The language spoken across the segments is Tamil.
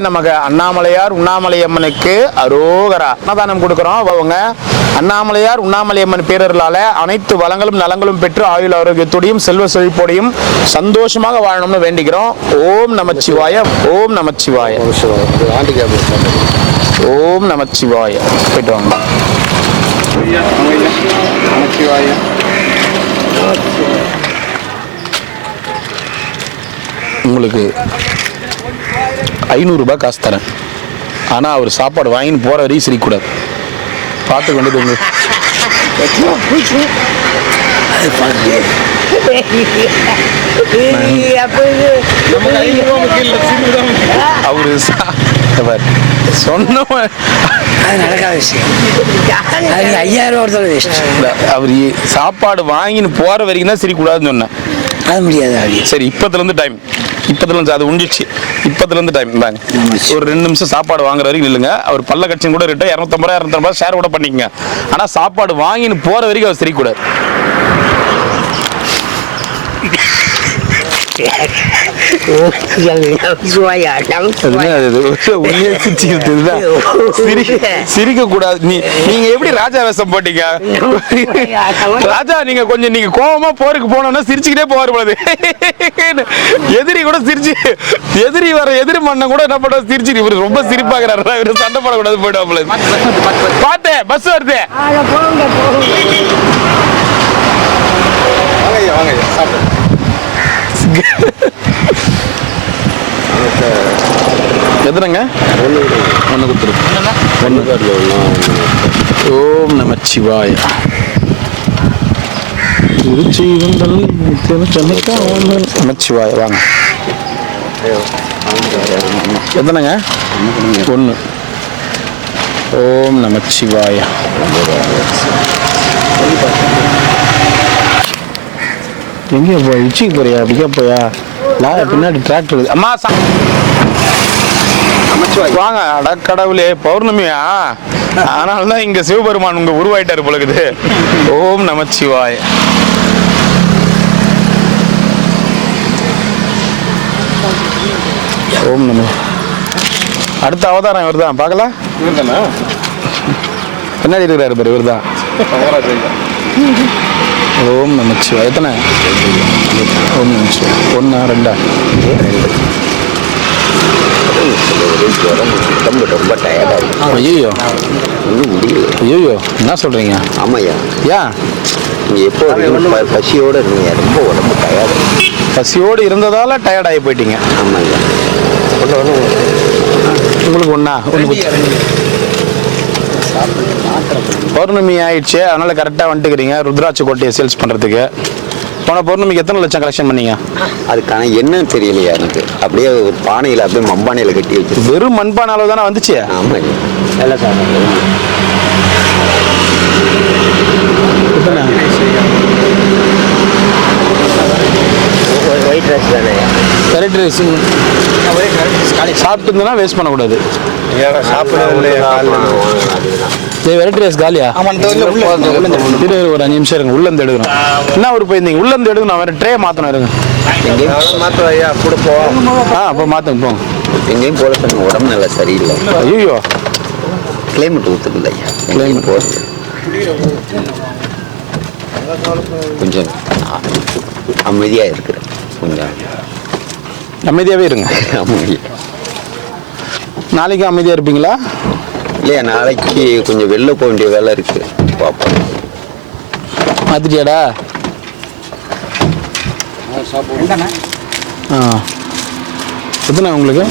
நமக்கு அண்ணாமலையார் உண்ணாமலையம்மனுக்கு அரோகரா அன்னதானம் கொடுக்குறோம். அவங்க அண்ணாமலையார் உண்ணாமலையம்மன் பேரர்களால அனைத்து வளங்களும் நலங்களும் பெற்று ஆயுள் ஆரோக்கியத்தோடையும் செல்வ செழிப்போடையும் சந்தோஷமாக வாழணும்னு வேண்டிக்கிறோம். ஓம் நமச்சிவாய, ஓம் நமச்சிவாய, ஓம் நமச்சிவாய. போயிட்டு வாங்க. உங்களுக்கு 500 ரூபாய் காசு தரேன். ஆனால் அவர் சாப்பாடு வாங்கின்னு போகிற வரையும் சிரிக்கக்கூடாது. பார்த்து கொண்டு போங்க. அவரு சொன்ன அவர் சாப்பாடு வாங்கின்னு போற வரைக்கும் தான் சிரிக்கக்கூடாதுன்னு சொன்னேன். அது முடியாது. சரி, இப்போதுலேருந்து டைம், இப்போதுலேருந்து அது உண்டிச்சு. இப்போதுலேருந்து டைம் தாங்க. ஒரு 2 நிமிஷம் சாப்பாடு வாங்குற வரைக்கும் இல்லைங்க. அவர் பல்ல கட்சியும் கூட ரிட்ட 250 ரூபா 250 ரூபா ஷேர் கூட பண்ணிக்கங்க. ஆனால் சாப்பாடு வாங்கின்னு போகிற வரைக்கும் அவர் சிரிக்கக்கூடாது. சிரிக்க கூடாது. நீங்க எப்படி ராஜா வேஷம் போட்டீங்க? ராஜா நீங்க கொஞ்சம் நீங்க கோபமா போருக்கு போனோம்னா சிரிச்சுக்கிட்டே போவாரு போது. எதிரி கூட சிரிச்சு, எதிரி வர எதிரி மண்ண கூட என்ன பண்ண சிரிச்சு இவரு ரொம்ப சிரிப்பாக்குறாரு. இவரு சண்டை போடக்கூடாது போயிடுவாப்புல. பாத்து பஸ் வருது. எத்தனைங்க? 1 கொடுத்துரு. ஓம் நமச்சிவாய. நமச்சிவாய. வாங்க. எத்தனைங்க? 1. ஓம் நமச்சிவாய. எங்கே போய் உச்சிக்கு போறியா? அப்படிக்கா போயா? பின்னாடி டிராக்டர். அம்மா வாங்க. அடக்கடவுளே, பௌர்ணமியா? அதனாலதான் இங்க சிவபெருமான் உங்க உருவாயிட்டாரு போலக்குது. ஓம் நமச்சிவாய. ஓம் நம. அடுத்த அவதாரம் இவர் தான். பார்க்கல? பின்னாடி இருக்கிறாரு பேர் இவர் தான். ஓம் நமச்சிவாய. எத்தனை? ஓம் நமச்சிவாய. 1 2 ரொம்ப டயர்டா இருக்கு. ஐயோ ஐயோ, என்ன சொல்றீங்க? ஆமாய்யா. ஏன் நீங்க எப்போ பசியோடு இருந்தீங்க? ரொம்ப உடம்பு டயர்டு. பசியோடு இருந்ததால டயர்ட் ஆகி போயிட்டீங்க. ஆமாய்யா. உங்களுக்கு ஒண்ணா? பௌர்ணமி ஆயிடுச்சு, அதனால கரெக்டாக வந்துட்டுக்கிறீங்க ருத்ராட்ச கோட்டையை சேல்ஸ் பண்ணுறதுக்கு. போன பௌர்ணமிக்கு எத்தனை லட்சம் கலெக்ஷன் பண்ணீங்க? அதுக்கான என்னன்னு தெரியலையா எனக்கு. அப்படியே ஒரு பானையில் அப்படியே மண்பானையில் கட்டி வச்சு. வெறும் மண்பானை அளவு தானே வந்துச்சு? ஆமாம். இல்லை சார். ஒயிட் ரைஸ் தானே? Variety rice. சாப்பிட்டு இருந்தேன்னா வேஸ்ட் பண்ணக்கூடாது. வெரைட்டி ரைஸ் காலியா? ஒரு 5 நிமிஷம் இருங்க. உள்ளேருந்து எடுக்கணும். என்ன ஒரு போயிருந்தீங்க? உள்ளேருந்து எடுக்கணும். வேற ட்ரே மாற்றணும். இருங்க. அப்போ மாற்றுங்க போங்க. எங்கேயும் போல சொன்ன உடம்பு நல்லா சரியில்லை. ஐயோ, கிளைமேட் ஊற்றுக்குள்ள ஐயா. கிளைமேட் போகிறது கொஞ்சம் அமைதியாக இருக்கிறேன். கொஞ்சம் அமைதியாகவே இருங்க. நாளைக்கு அமைதியாக இருப்பீங்களா? இல்லையா, நாளைக்கு கொஞ்சம் வெளில போக வேண்டிய வேலை இருக்கு. பார்ப்போம். மாத்திட்டியாடா? எத்தனை உங்களுக்கு?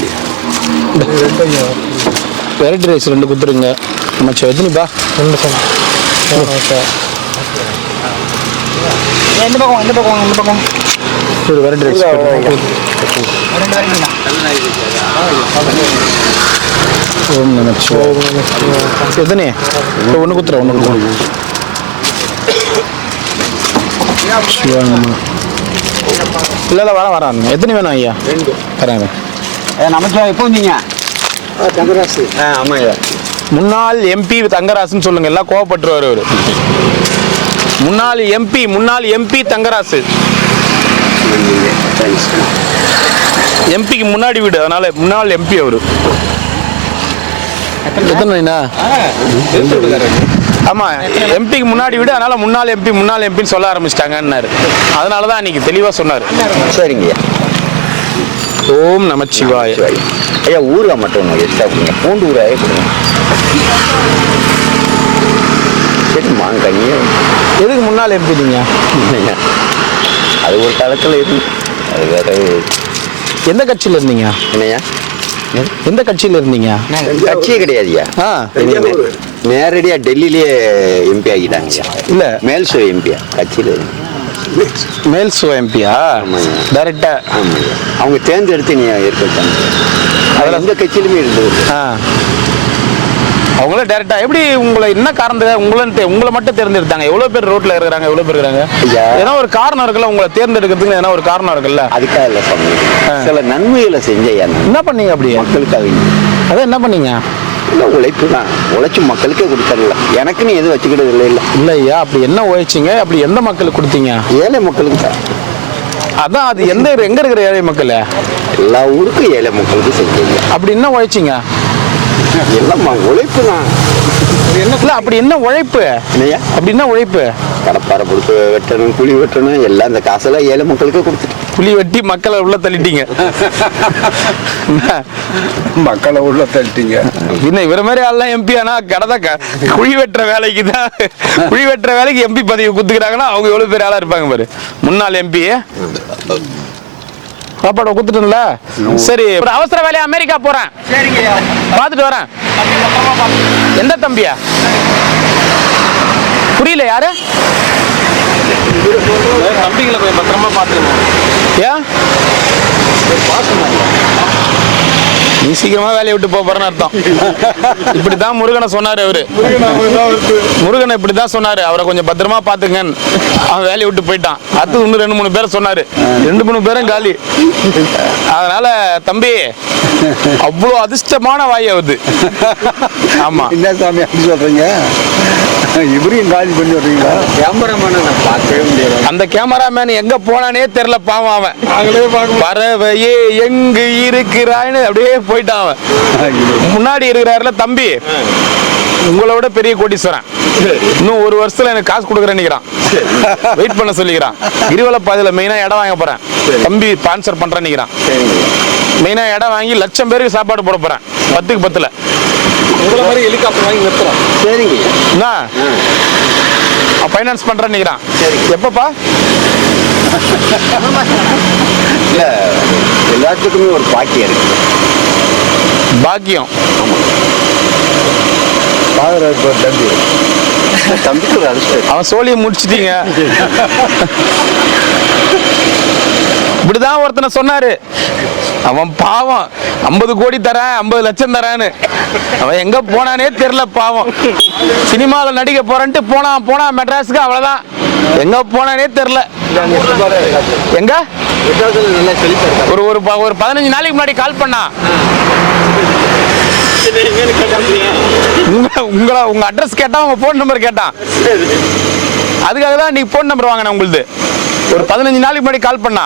வெரைட்டி ரைஸ் 2 கொடுத்துருங்க. மச்சா எத்தனைப்பா? 2 சார். இந்த பக்கம் ஒரு வெரைட்டி ரைஸ். ஓம் நமச்சிவாய. எத்தனை? 1 கொடுத்துறேன். 1 கொடுத்துறேன். இல்லை வரேன். எத்தனை வேணும் ஐயா? 2 தரேன். நமச்சிவாய. எப்போ வந்தீங்க? தங்கராசு. ஆமாம் ஐயா. முன்னாள் எம்பி தங்கராசுன்னு சொல்லுங்க. எல்லாம் கோவப்பட்டுருவார் அவரு. முன்னாள் எம்பி தங்கராசு. எம்பிக்கு முன்னாடி வீடு, அதனால முன்னாள் எம்பி அவரு. எத்தனை? ஆமா, எம்பிக்கு முன்னாடி வீடு, அதனால முன்னாள் எம்பின்னு சொல்ல ஆரம்பிச்சிட்டாங்கன்னாரு. அதனால தான் அன்னைக்கு தெளிவா சொன்னாரு. சரிங்க. ஓம் நமச்சிவாய. ஐயா ஊறுகாய் மட்டும் எக்ஸ்ட்ரா கொடுங்க, பூண்டு ஊறுகாயே கொடுங்க. சரி மாங்கனியே. எதுக்கு முன்னாள் எம்பி நீங்க? அது ஒரு காலத்தில் இருந்து அது வேற. எந்த கட்சியில் இருந்தீங்க? என்னையா எந்த கட்சியில் இருந்தீங்க? கட்சியே கிடையாதுயா. நேரடியா டெல்லியிலேயே எம்பி ஆகிட்டாங்க. இல்ல மேல்சோ எம்பியா கட்சியில? மேல்சோ எம்பியா? டைரக்டா அவங்க தேர்ந்தெடுத்து நீ ஏற்பாங்க. அதில் எந்த கட்சியிலுமே இருந்தது. அவங்கள டைரக்டா எப்படி உங்களை என்ன காரணத்துக்கு உங்களை மட்டும் தேர்ந்தெடுத்தாங்க? எவ்வளவு பேர் ரோட்ல இருக்கிறாங்க, எவ்வளவு பேர் இருக்காங்க? ஏன்னா ஒரு காரணம் இருக்குல்ல, உங்களை தேர்ந்தெடுக்கிறதுக்கு ஏன்னா ஒரு காரணம் இருக்குல்ல. அதுக்காக இல்ல சாமி, சில நன்மைகளை செஞ்சையா. என்ன பண்ணீங்க அப்படி மக்களுக்காக? அதான் என்ன பண்ணீங்க? இல்லை உழைப்பு தான், உழைச்சி மக்களுக்கே கொடுத்துடல. எனக்குன்னு எதுவும் வச்சுக்கிட்டது இல்லை. இல்லை இல்லையா, அப்படி என்ன உழைச்சிங்க? அப்படி எந்த மக்களுக்கு கொடுத்தீங்க? ஏழை மக்களுக்கு தான். அதான் அது எங்க இருக்கிற ஏழை மக்கள்? எல்லா ஊருக்கும் ஏழை மக்களுக்கு செஞ்சீங்க. அப்படி என்ன உழைச்சிங்க? இல்லம்மா உழைப்பு தான். என்ன அப்படி என்ன உழைப்பு? அப்படி என்ன உழைப்பு? கடப்பாறை கொடுத்து வெட்டணும், குழி வெட்டணும், எல்லாம் இந்த காசெல்லாம் ஏழை மக்களுக்கு கொடுத்துட்டு குழி வெட்டி மக்களை உள்ள தள்ளிட்டீங்க. மக்களை உள்ள தள்ளிட்டீங்க. இன்னும் இவர மாதிரி ஆள்லாம் எம்பி ஆனா கடை குழி வெட்டுற வேலைக்கு தான், குழி வெட்டுற வேலைக்கு எம்பி பதவி குத்துக்கிறாங்கன்னா அவங்க எவ்வளவு பேர் ஆளா இருப்பாங்க பாரு. முன்னாள் எம்பி சாப்பாடு குத்துட்டுல. சரி, ஒரு அவசர வேலையா அமெரிக்கா போறேன், பாத்துட்டு வரேன். எந்த தம்பியா? புரியல, யாரு? தம்பிகளை போய் பத்திரமா பாத்துக்கணும். ஏன் நீ சீக்கிரமா வேலையை விட்டு போறன்னு அர்த்தம். இப்படிதான் முருகனை சொன்னாரு அவரு. முருகனை இப்படிதான் சொன்னாரு, அவரை கொஞ்சம் பத்திரமா பாத்துங்க. அவன் வேலையை விட்டு போயிட்டான். அடுத்து இன்னும் 2-3 பேரை சொன்னாரு, 2-3 பேரும் காலி. அதனால தம்பி அவ்வளவு அதிர்ஷ்டமான வாய் ஆகுது. ஆமா, என்ன சாமி அப்படி சொல்றீங்க? இவரையும் காலி பண்ணி வர்றீங்களா? கேமராமேனை நான் பார்க்கவே முடியாது. அந்த கேமராமேன் எங்க போனானே தெரியல, பாவம். அவன் பறவையே எங்கு இருக்கிறான்னு அப்படியே போயிட்டான். அவன் முன்னாடி இருக்கிறாருல தம்பி, உங்களை விட பெரிய கோடீஸ்வரன். இன்னும் 1 வருஷத்துல எனக்கு காசு கொடுக்குறேன்னு வெயிட் பண்ண சொல்லிக்கிறான். கிரிவலப்பாதையில மெயினா இடம் வாங்க போறேன், தம்பி ஸ்பான்சர் பண்றேன்னு. மெயினா இடம் வாங்கி 1,00,000 பேருக்கு சாப்பாடு போட போறேன். 10க்கு 10ல ஹெலிகாப்டர் வாங்கி நிறுத்துறோம். சரிங்க, என்ன ஃபைனான்ஸ் பண்றேன்னு. எப்பப்பா? இல்ல எல்லாத்துக்குமே ஒரு பாக்கியம் இருக்கு. பாக்கியம்? தம்பி தம்பிக்கு ஒரு அதிர்ஷ்டம். அவன் சோழியை முடிச்சிட்டீங்க. இப்படிதான் ஒருத்தனை சொன்னாரு, அவன் பாவம் 50 கோடி தரேன், 50 லட்சம் தரேன்னு. அவன் எங்க போனானே தெரியல, பாவம். சினிமாவில் நடிக்க போறேன்ட்டு போனான் மெட்ராஸுக்கு, அவ்வளவுதான். எங்க போனானே தெரியல. எங்க ஒரு 15 நாளைக்கு முன்னாடி கால் பண்ணா, உங்க அட்ரஸ் கேட்டான், உங்க போன் நம்பர் கேட்டான். அதுக்காக தான் நீ போன் நம்பர் வாங்கின உங்களுக்கு. ஒரு 15 நாளைக்கு முன்னாடி கால் பண்ணா.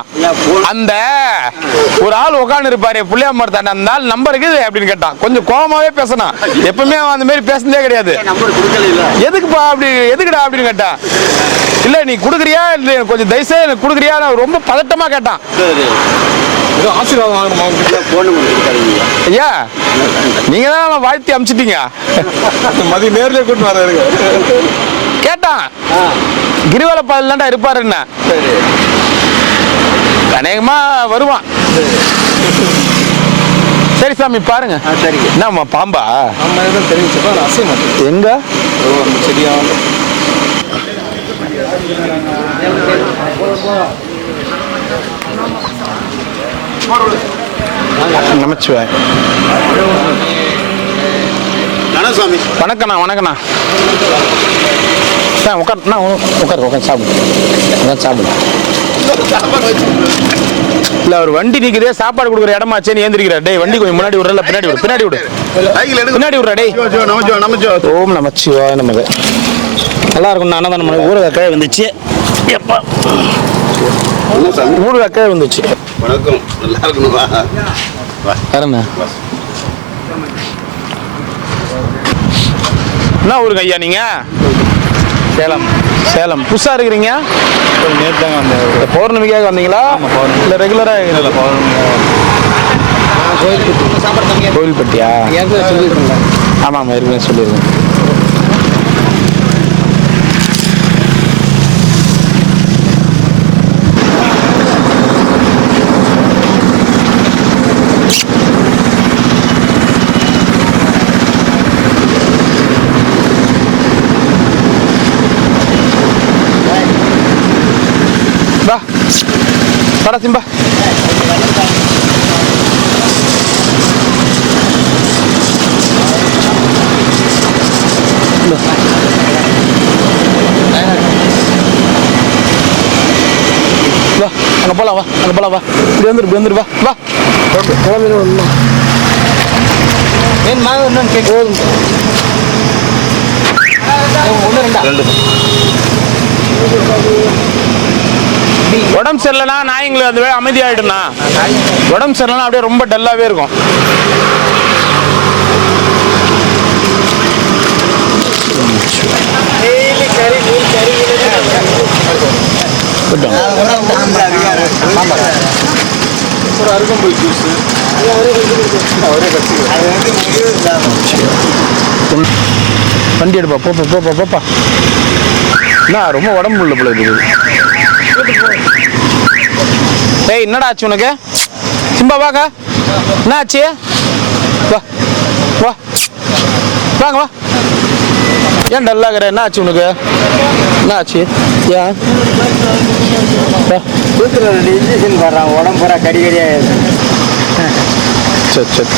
அந்த ஒரு ஆள் உட்காந்து இருப்பாரு புள்ளியாமர்த்தாண்ட, அந்த ஆள் நம்பர் இருக்குது அப்படின்னு கேட்டான். கொஞ்சம் கோபமாவே பேசினான். எப்பவுமே அவன் அந்த மாதிரி பேசுனதே கிடையாது. எதுக்குப்பா அப்படி, எதுக்குடா அப்படின்னு கேட்டான். இல்ல நீ குடுக்குறியா, இல்ல கொஞ்சம் தயவுசெய்து எனக்கு குடுக்குறியா? ரொம்ப பதட்டமா கேட்டான். ஐயா நீங்க தான் வாழ்த்தி அமிச்சிட்டீங்க. மதிய நேர்ல கூட்டு வர கேட்டான், கிரிவலப்பாதையில் தான்டா இருப்பாரு. என்ன அநேகமா வருவான். சரி சாமி பாருங்க. என்னம்மா பாம்பா? எங்க சரியா? நமச்சிவாய். வணக்கண்ணா. வணக்கண்ணா. உட்கார் சாப்பிடு. இல்ல ஒரு வண்டி நிக்குதே, சாப்பாடு கொடுக்குற இடமாச்சேன்னு ஏந்திரிக்கிறார். டேய் வண்டி கொஞ்சம் முன்னாடி விடுறல, பின்னாடி விடுறா டேய். ஓம் நமச்சிவாய நமக. நல்லா இருக்கும். நான் தான் ஊறுகாய் வந்துச்சு. ஊறுகாய் வந்துச்சு. வணக்கம், நல்லா இருக்கணுமா? வரண்ணா. என்ன ஊருக்கு ஐயா நீங்க? சேலம். சேலம். புதுசா இருக்கிறீங்க? நேற்று தாங்க வந்தேன். பௌர்ணமிக்காக வந்தீங்களா? இல்லை ரெகுலராக? இல்லை கோயில்பட்டியா? ஆமாம் ஆமாம், ஏற்கனவே சொல்லியிருக்கேன். வா படா சிம்பா. வா அங்கே போகலாம், வா அங்கே போகலாம், வா இப்படி வந்துரு வா வா. ஏன் மாவு என்னன்னு கேட்கு. ஒன்று ரெண்டா? உடம்பு சரியில்லைனா நாய்ங்களுக்கு அது அமைதியாயிடும்ண்ணா. உடம்பு சரியில்லைனா அப்படியே ரொம்ப டல்லாவே இருக்கும். ஒரு அருகம்புல் ஜூஸ் வண்டி எடுப்பா, போப்பா போப்பா போப்பா. என்ன ரொம்ப உடம்பு உள்ள போல இருக்குது. ஏய் என்னடா ஆச்சு உனக்கு? சிம்பா வாங்க. என்ன ஆச்சு? வா வா வாங்க வா. ஏன் டல்லாகிற? என்ன ஆச்சு உனக்கு? என்ன ஆச்சு? ஏன் இன்ஜெக்ஷன் போடுறான், உடம்பு பூரா கடி கடியாக. சரி சரி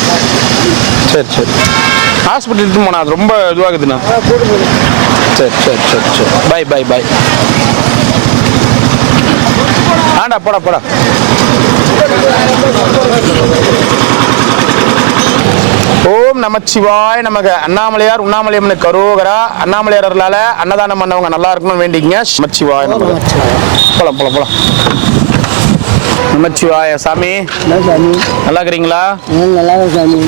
சரி சரி. ஹாஸ்பிட்டல் எடுத்து போனா அது ரொம்ப இதுவாகுதுண்ணா. சரி சரி சரி சரி. பாய் பாய் பாய். ஆண்டா போடா போடா. ஓம் நமச்சிவாய் நமக. அண்ணாமலையார் உண்ணாமலையம்மனுக்கு கரோகரா. அண்ணாமலையார் அருளால அன்னதானம் பண்ணவங்க நல்லா இருக்கணும்னு வேண்டிக்கங்க. நமச்சிவாய் நமக. போலாம் போலாம் போலாம். நமச்சிவாய சாமி. நல்லா இருக்கிறீங்களா? நல்லா சாமி.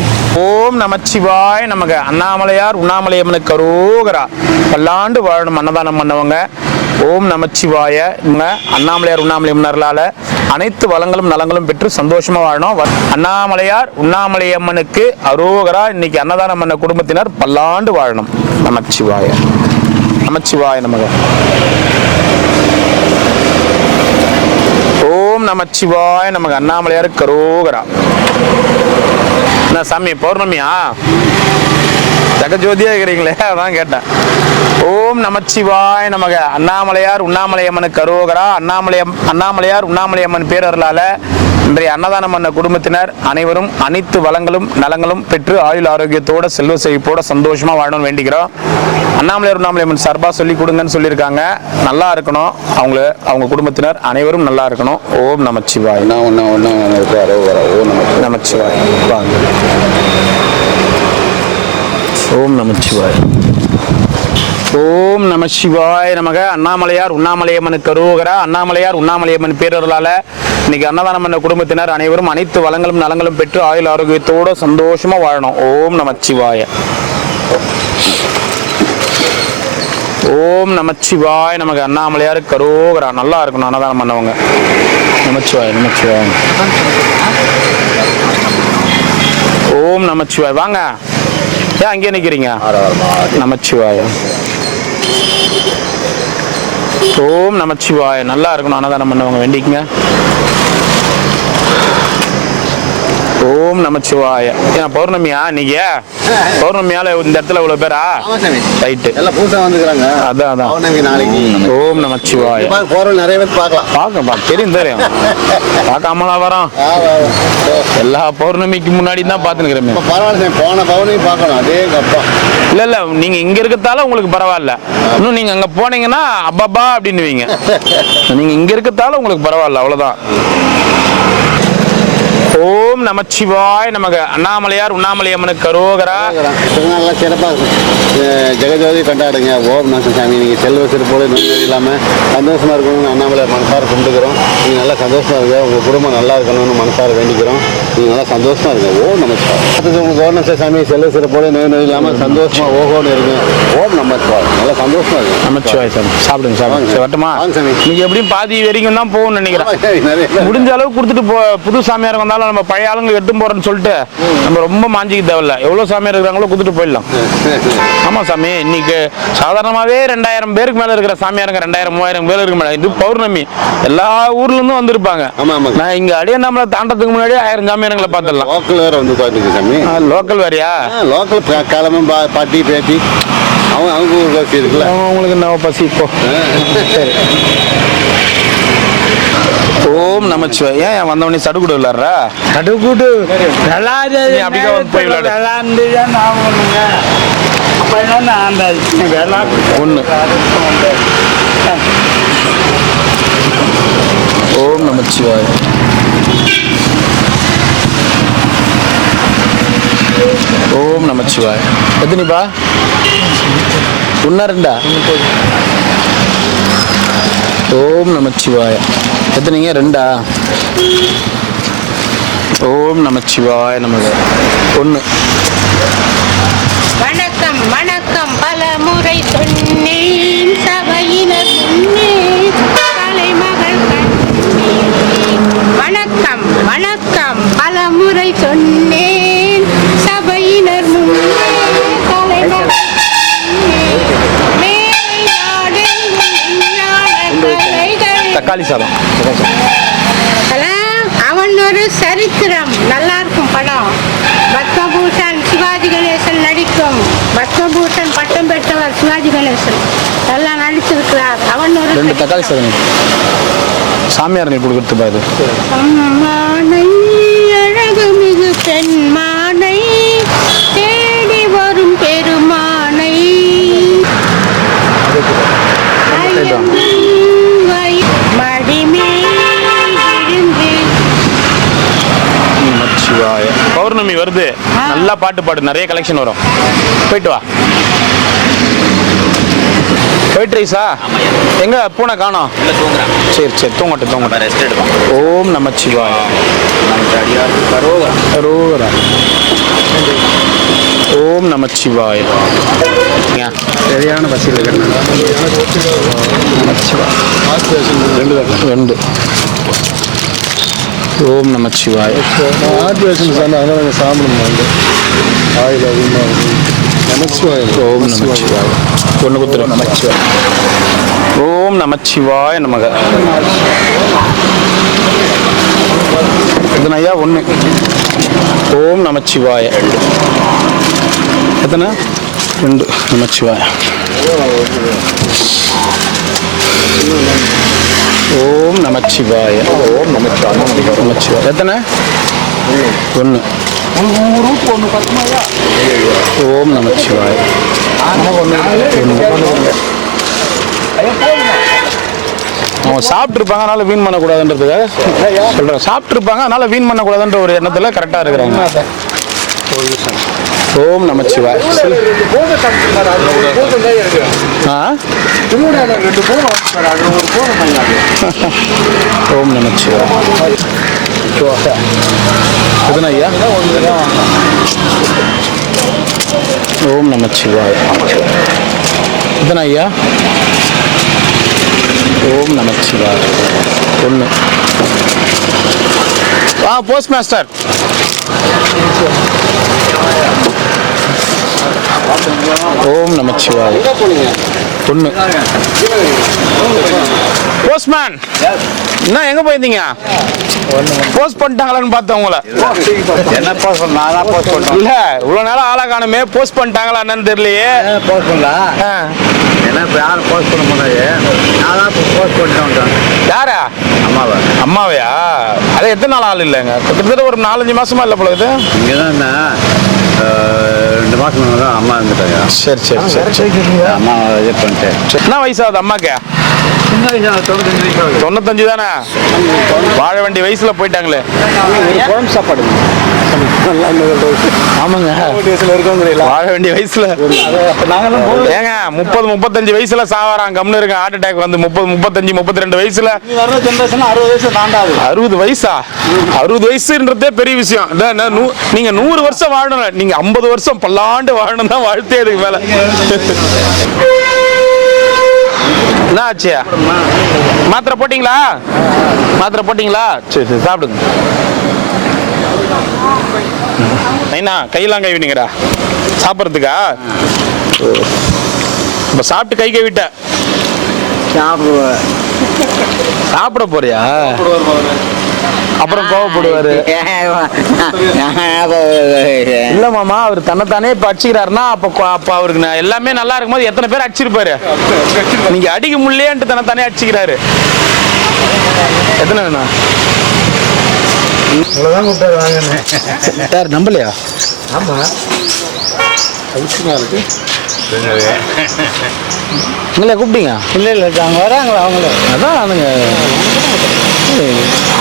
ஓம் நமச்சிவாய் நமக. அண்ணாமலையார் உண்ணாமலையம்மனுக்கு கரோகரா. பல்லாண்டு வாழணும் அன்னதானம் பண்ணவங்க. ஓம் நமச்சிவாய. அண்ணாமலையார் உண்ணாமலையம்மனால அனைத்து வளங்களும் நலங்களும் பெற்று சந்தோஷமா வாழணும். அண்ணாமலையார் உண்ணாமலையம்மனுக்கு அரோகரா. இன்னைக்கு அன்னதானம் பண்ண குடும்பத்தினர் பல்லாண்டு வாழணும். நமச்சிவாய. நமச்சிவாய நமக. ஓம் நமச்சிவாய நமக. அண்ணாமலையாருக்கு கரோகரா. என்ன சாமி பௌர்ணமியா? ஜெகஜோதியா இருக்கிறீங்களே, அதான் கேட்டேன். ஓம் நமச்சிவாய் நமக. அண்ணாமலையார் உண்ணாமலையம்மனுக்கு கரோகரா. அண்ணாமலையார் உண்ணாமலையம்மன் பேரருளால இன்றைய அன்னதானம் பண்ண குடும்பத்தினர் அனைவரும் அனைத்து வளங்களும் நலங்களும் பெற்று ஆயுள் ஆரோக்கியத்தோட செல்வ செழிப்போட சந்தோஷமா வாழணும்னு வேண்டிக்கிறோம். அண்ணாமலையார் உண்ணாமலையம்மன் சார்பா சொல்லி கொடுங்கன்னு சொல்லியிருக்காங்க. நல்லா இருக்கணும், அவங்க குடும்பத்தினர் அனைவரும் நல்லா இருக்கணும். ஓம் நமச்சிவாய். நமச்சிவாய். வாங்க. ஓம் நமச்சிவாய். ஓம் நம சிவாய நமக. அண்ணாமலையார் உண்ணாமலையம்மனுக்கு கரோகரா. அண்ணாமலையார் உண்ணாமலையம்மன் பேரருளால இன்னைக்கு அன்னதானம் பண்ண குடும்பத்தினர் அனைவரும் அனைத்து வளங்களும் நலங்களும் பெற்று ஆயுள் ஆரோக்கியத்தோட சந்தோஷமா வாழணும். ஓம் நமச்சிவாய. ஓம் நமச்சிவாய நமக. அண்ணாமலையாருக்கு கரோகரா. நல்லா இருக்கணும் அன்னதானம் பண்ணவங்க. நமச்சிவாய நமச்சிவாய. ஓம் நமச்சிவாய். வாங்க. ஏன் அங்கேயே நிற்கிறீங்க? நமச்சிவாய. ஓம் நமச்சிவாய. நல்லா இருக்கணும் அன்னதானம் பண்ணவங்க வேண்டிக்குங்க. ஓம் நமச்சிவாய. ஏன் பௌர்ணமியா இன்னைக்கு? பௌர்ணமியால இந்த இடத்துல இவ்வளவு பேரா? ரைட்டு. எல்லாம் புதுசாக வந்துக்கிறாங்க. அதான் அதான். பௌர்ணமி நாளைக்கு. ஓம் நமச்சிவாய. போறவங்க நிறைய பேர் பார்க்கலாம். பார்க்க தெரியும் தெரியும். பார்க்காமலா வரோம்? எல்லா பௌர்ணமிக்கு முன்னாடி தான் பார்த்துக்கிறேன். பரவாயில்ல, போன பௌர்ணமி பார்க்கணும். அதே கப்பா. இல்ல நீங்க இங்க இருக்கத்தால உங்களுக்கு பரவாயில்ல. இன்னும் நீங்க அங்க போனீங்கன்னா அப்பப்பா அப்படின்னுவீங்க. நீங்க இங்க இருக்கத்தால உங்களுக்கு பரவாயில்ல, அவ்வளவுதான். ஓம் நமச்சிவாய் நமக. அண்ணாமலையார் உண்ணாமலையம்மனுக்கு கரோகரா. திருநாள்லாம் சிறப்பாக ஜெகஜோதி கொண்டாடுங்க. ஓம் நம சாமி. நீங்கள் செல்வ சிறப்போடு நோய் இல்லாமல் சந்தோஷமாக இருக்கணும்னு அண்ணாமலையார் மனசார கும்பிட்டுக்கிறோம். நீங்கள் நல்லா சந்தோஷமாக இருங்க. உங்கள் குடும்பம் நல்லா இருக்கணும்னு மனசார வேண்டிக்கிறோம். நீங்கள் நல்லா சந்தோஷமாக இருங்க. ஓம் நமச்சிவாய். அடுத்தது உங்களுக்கு ஓம் நம சாமி செல்வ சிறப்போடு நோய் இல்லாமல் சந்தோஷமாக ஓகோன்னு இருங்க. ஓம் நமச்சிவாய். நல்லா சந்தோஷமாக இருங்க. நமச்சிவாய் சாமி. சாப்பிடுங்க சாப்பிடுங்க. சரி, வரட்டுமா? சாமி. நீங்க எப்படியும் பாதி வரைக்கும் தான் போகணும்னு நினைக்கிறேன். நிறைய முடிஞ்ச அளவுக்கு கொடுத்துட்டு புது சாமியார் வந்தாலும் நம்ம பழைய ஆளுங்க எடுத்து போறோம்னு சொல்லிட்டு நம்ம ரொம்ப மாஞ்சிக்க தேவையில்ல. எவ்வளவு சாமியார் இருக்கிறாங்களோ கொடுத்துட்டு போயிடலாம். ஆமா சாமி, இன்னைக்கு சாதாரணமாவே 2000 பேருக்கு மேல இருக்கிற சாமியாருங்க 2000 3000 பேர் இருக்கு மேடம். இது பௌர்ணமி, எல்லா ஊர்ல இருந்தும் வந்திருப்பாங்க. நான் இங்க அடியண்ணாமலை தாண்டதுக்கு முன்னாடி 1000 சாமியாருங்களை பார்த்துடலாம். லோக்கல் வேற வந்து உட்காந்துருக்கு சாமி. லோக்கல் வேறையா? லோக்கல் கிளம்பும் பாட்டி பேட்டி அவங்க ஊர் பசி இருக்குல்ல. அவங்களுக்கு என்ன பசி இப்போ? சரி. ஓம் நமச்சிவாய். ஏன் வந்தவனே சடுகுடு விளையாடுறா? கடுக்கூட்டு நல்லா அப்படிதான் வந்து போய் விளையாடு. நல்லா இருந்துதான் நான் பண்ணுங்க. அப்ப அந்த வேலை ஒன்று. ஓம் நமச்சிவாய். ஓம் நமச்சிவாய். எத்தனைப்பா? ஒன்னா ரெண்டா? ஓம் நமச்சிவாய. எத்தனைங்க? ரெண்டா? ஓம் நமச்சிவாய நமக. ஒன்று. வணக்கம் வணக்கம் பல முறை சொன்னேன் சபையினர் முன்னே தலைமகள் கண்டேன். வணக்கம் வணக்கம் பல முறை சொன்னேன் சபையினர் முன்னே தலைமகள் தக்காளி சாதம். அவன் ஒரு சரித்திரம். நல்லா இருக்கும் படம். பத்மபூஷன் சிவாஜி கணேசன் நடிக்கும். பத்மபூஷன் பட்டம் பெற்றவர் சிவாஜி கணேசன். நல்லா நடிச்சிருக்கிறார். அவன் ஒரு 2 தக்காளி சாதம் சாமியார்கள் கொடுக்கறது பாரு. அம்மானை அழகு மிகு பெண்மானை தேடி வரும் பெருமானை பௌர்ணமி வருது, நல்லா பாட்டு பாடு, நிறைய கலெக்ஷன் வரும். போயிட்டு வா. ஒயிட் ரைஸா? எங்க பூனை காணோம்? சரி சரி, தூங்கட்டும். ஓம் நமச்சிவாய. ஓம் நமச்சிவாய. சரியான பசியில் இருக்கிறேன். 2. ஓம் நமச்சிவாய. ஆர்டிவேஷன் அதனால சாப்பிடணும். ஆயில் அதிகமாக நமச்சிவாய. ஓம் நமச்சிவாய. ஒன்று குத்துரு. நமச்சிவாய. ஓம் நமச்சிவாய நமக. எத்தனை ஐயா? 1. ஓம் நமச்சிவாய. எத்தனை? 2. நமச்சிவாய. ஓம் நமச்சிவாய. ஓம் நமச்சிவாய. எத்தனை? 1. ஓம் நமச்சிவாய. அவங்க சாப்பிட்டுருப்பாங்க, அதனால வீண் பண்ணக்கூடாதுன்றதுக்காக சொல்றேன். சாப்பிட்டுருப்பாங்க, அதனால வீண் பண்ணக்கூடாதுன்ற ஒரு எண்ணத்துல கரெக்டா இருக்கிறாங்க. ஓம் நமச்சிவாய. ஓம் நமச்சிவாய. எத்தனை ஐயா? ஓம் நமச்சிவாய. எத்தனை ஐயா? ஓம் நமச்சிவாய. 1. Post master. ஓம் நமச்சிவாய. 1. போஸ்ட்மேன், என்ன எங்க போயிருந்தீங்க? போஸ்ட் பண்ணிட்டாங்களான்னு பார்த்தேன் உங்களை. என்ன போஸ்ட் பண்ண? நான் தான் போஸ்ட் பண்ணேன். இல்ல, இவ்வளவு நாளா ஆளா காணுமே, போஸ்ட் பண்ணிட்டாங்களா என்னன்னு தெரியலையே. போஸ்ட் பண்ணலாம். என்ன இப்போ யாரும் போஸ்ட் பண்ண முடியாது. நான் தான் போஸ்ட் பண்ணிட்டு வந்துட்டேன். யாரா? அம்மாவை. அம்மாவையா? அது எத்தனை நாள் ஆள் இல்லைங்க? கிட்டத்தட்ட ஒரு 4-5 மாசமா இல்லை போல இது. இங்கே தான் 2 மாதம் தான் அம்மா இருந்துட்டாங்க. சரி சரி சரி. அம்மா இது பண்ணிட்டேன். என்ன வயசாகுது அம்மாக்கு? சின்ன வயசு 95 வயசு 95 தானே? வாழ வேண்டிய வயசுல போயிட்டாங்களே. ஒரு குழம்பு சாப்பாடு ஆமாங்க, வாழ வேண்டிய வயசுல ஏங்க 30-35 வயசுல சாவாராம். கம்னு இருக்க ஹார்ட் அட்டாக் வந்து 30-35-32 வயசுல. ஜெனரேஷன் 60 வயசு தாண்டாது. 60 வயசா? 60 வயசுன்றதே பெரிய விஷயம். நீங்க 100 வருஷம் வாழணும், நீங்க 50 வருஷம் பல்லாண்டு வாழணும் தான் வாழ்த்தே. அதுக்கு மேல என்ன ஆச்சு? மாத்திரை போட்டீங்களா? மாத்திரை போட்டீங்களா? சரி சரி, சாப்பிடுங்க. நைனா கையெல்லாம் கை விட்டீங்கடா சாப்பிட்றதுக்கா? இப்போ சாப்பிட்டு கை விட்ட சாப்பிட போறியா? அப்புறம் கோவப்படுவாரு. இல்ல மாமா, அவர் தன்னைத்தானே இப்ப அடிச்சுக்கிறாருன்னா அப்ப அவருக்கு எல்லாமே நல்லா இருக்கும்போது எத்தனை பேர் அடிச்சிருப்பாரு? நீங்க அடிக்க முடியலையேன்ட்டு தன்னைத்தானே அடிச்சுக்கிறாரு. எத்தனை வேணும்? இவ்வளவுதான் கூப்பிட்டாரு வாங்கன்னு. யார் நம்பலையா? ஆமா இருக்கு. உங்களே கூப்பிட்டீங்க? இல்லை இல்லை அவங்க வராங்களா? அவங்களே அதான் நானுங்க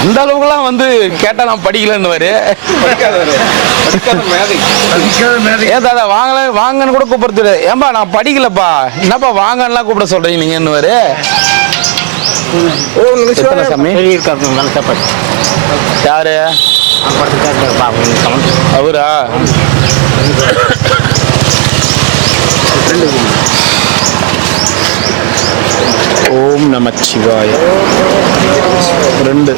அந்த அளவுக்குலாம் வந்து கேட்டா நான் படிக்கலன்னு ஏன் தாதா வாங்கல வாங்கன்னு கூட கூப்பிடுறது. ஏன்பா நான் படிக்கலப்பா, என்னப்பா வாங்கலாம் கூப்பிட சொல்றீங்க நீங்க? சாமி யாரு? அவரா? ஓம் நமச்சிவாய. 2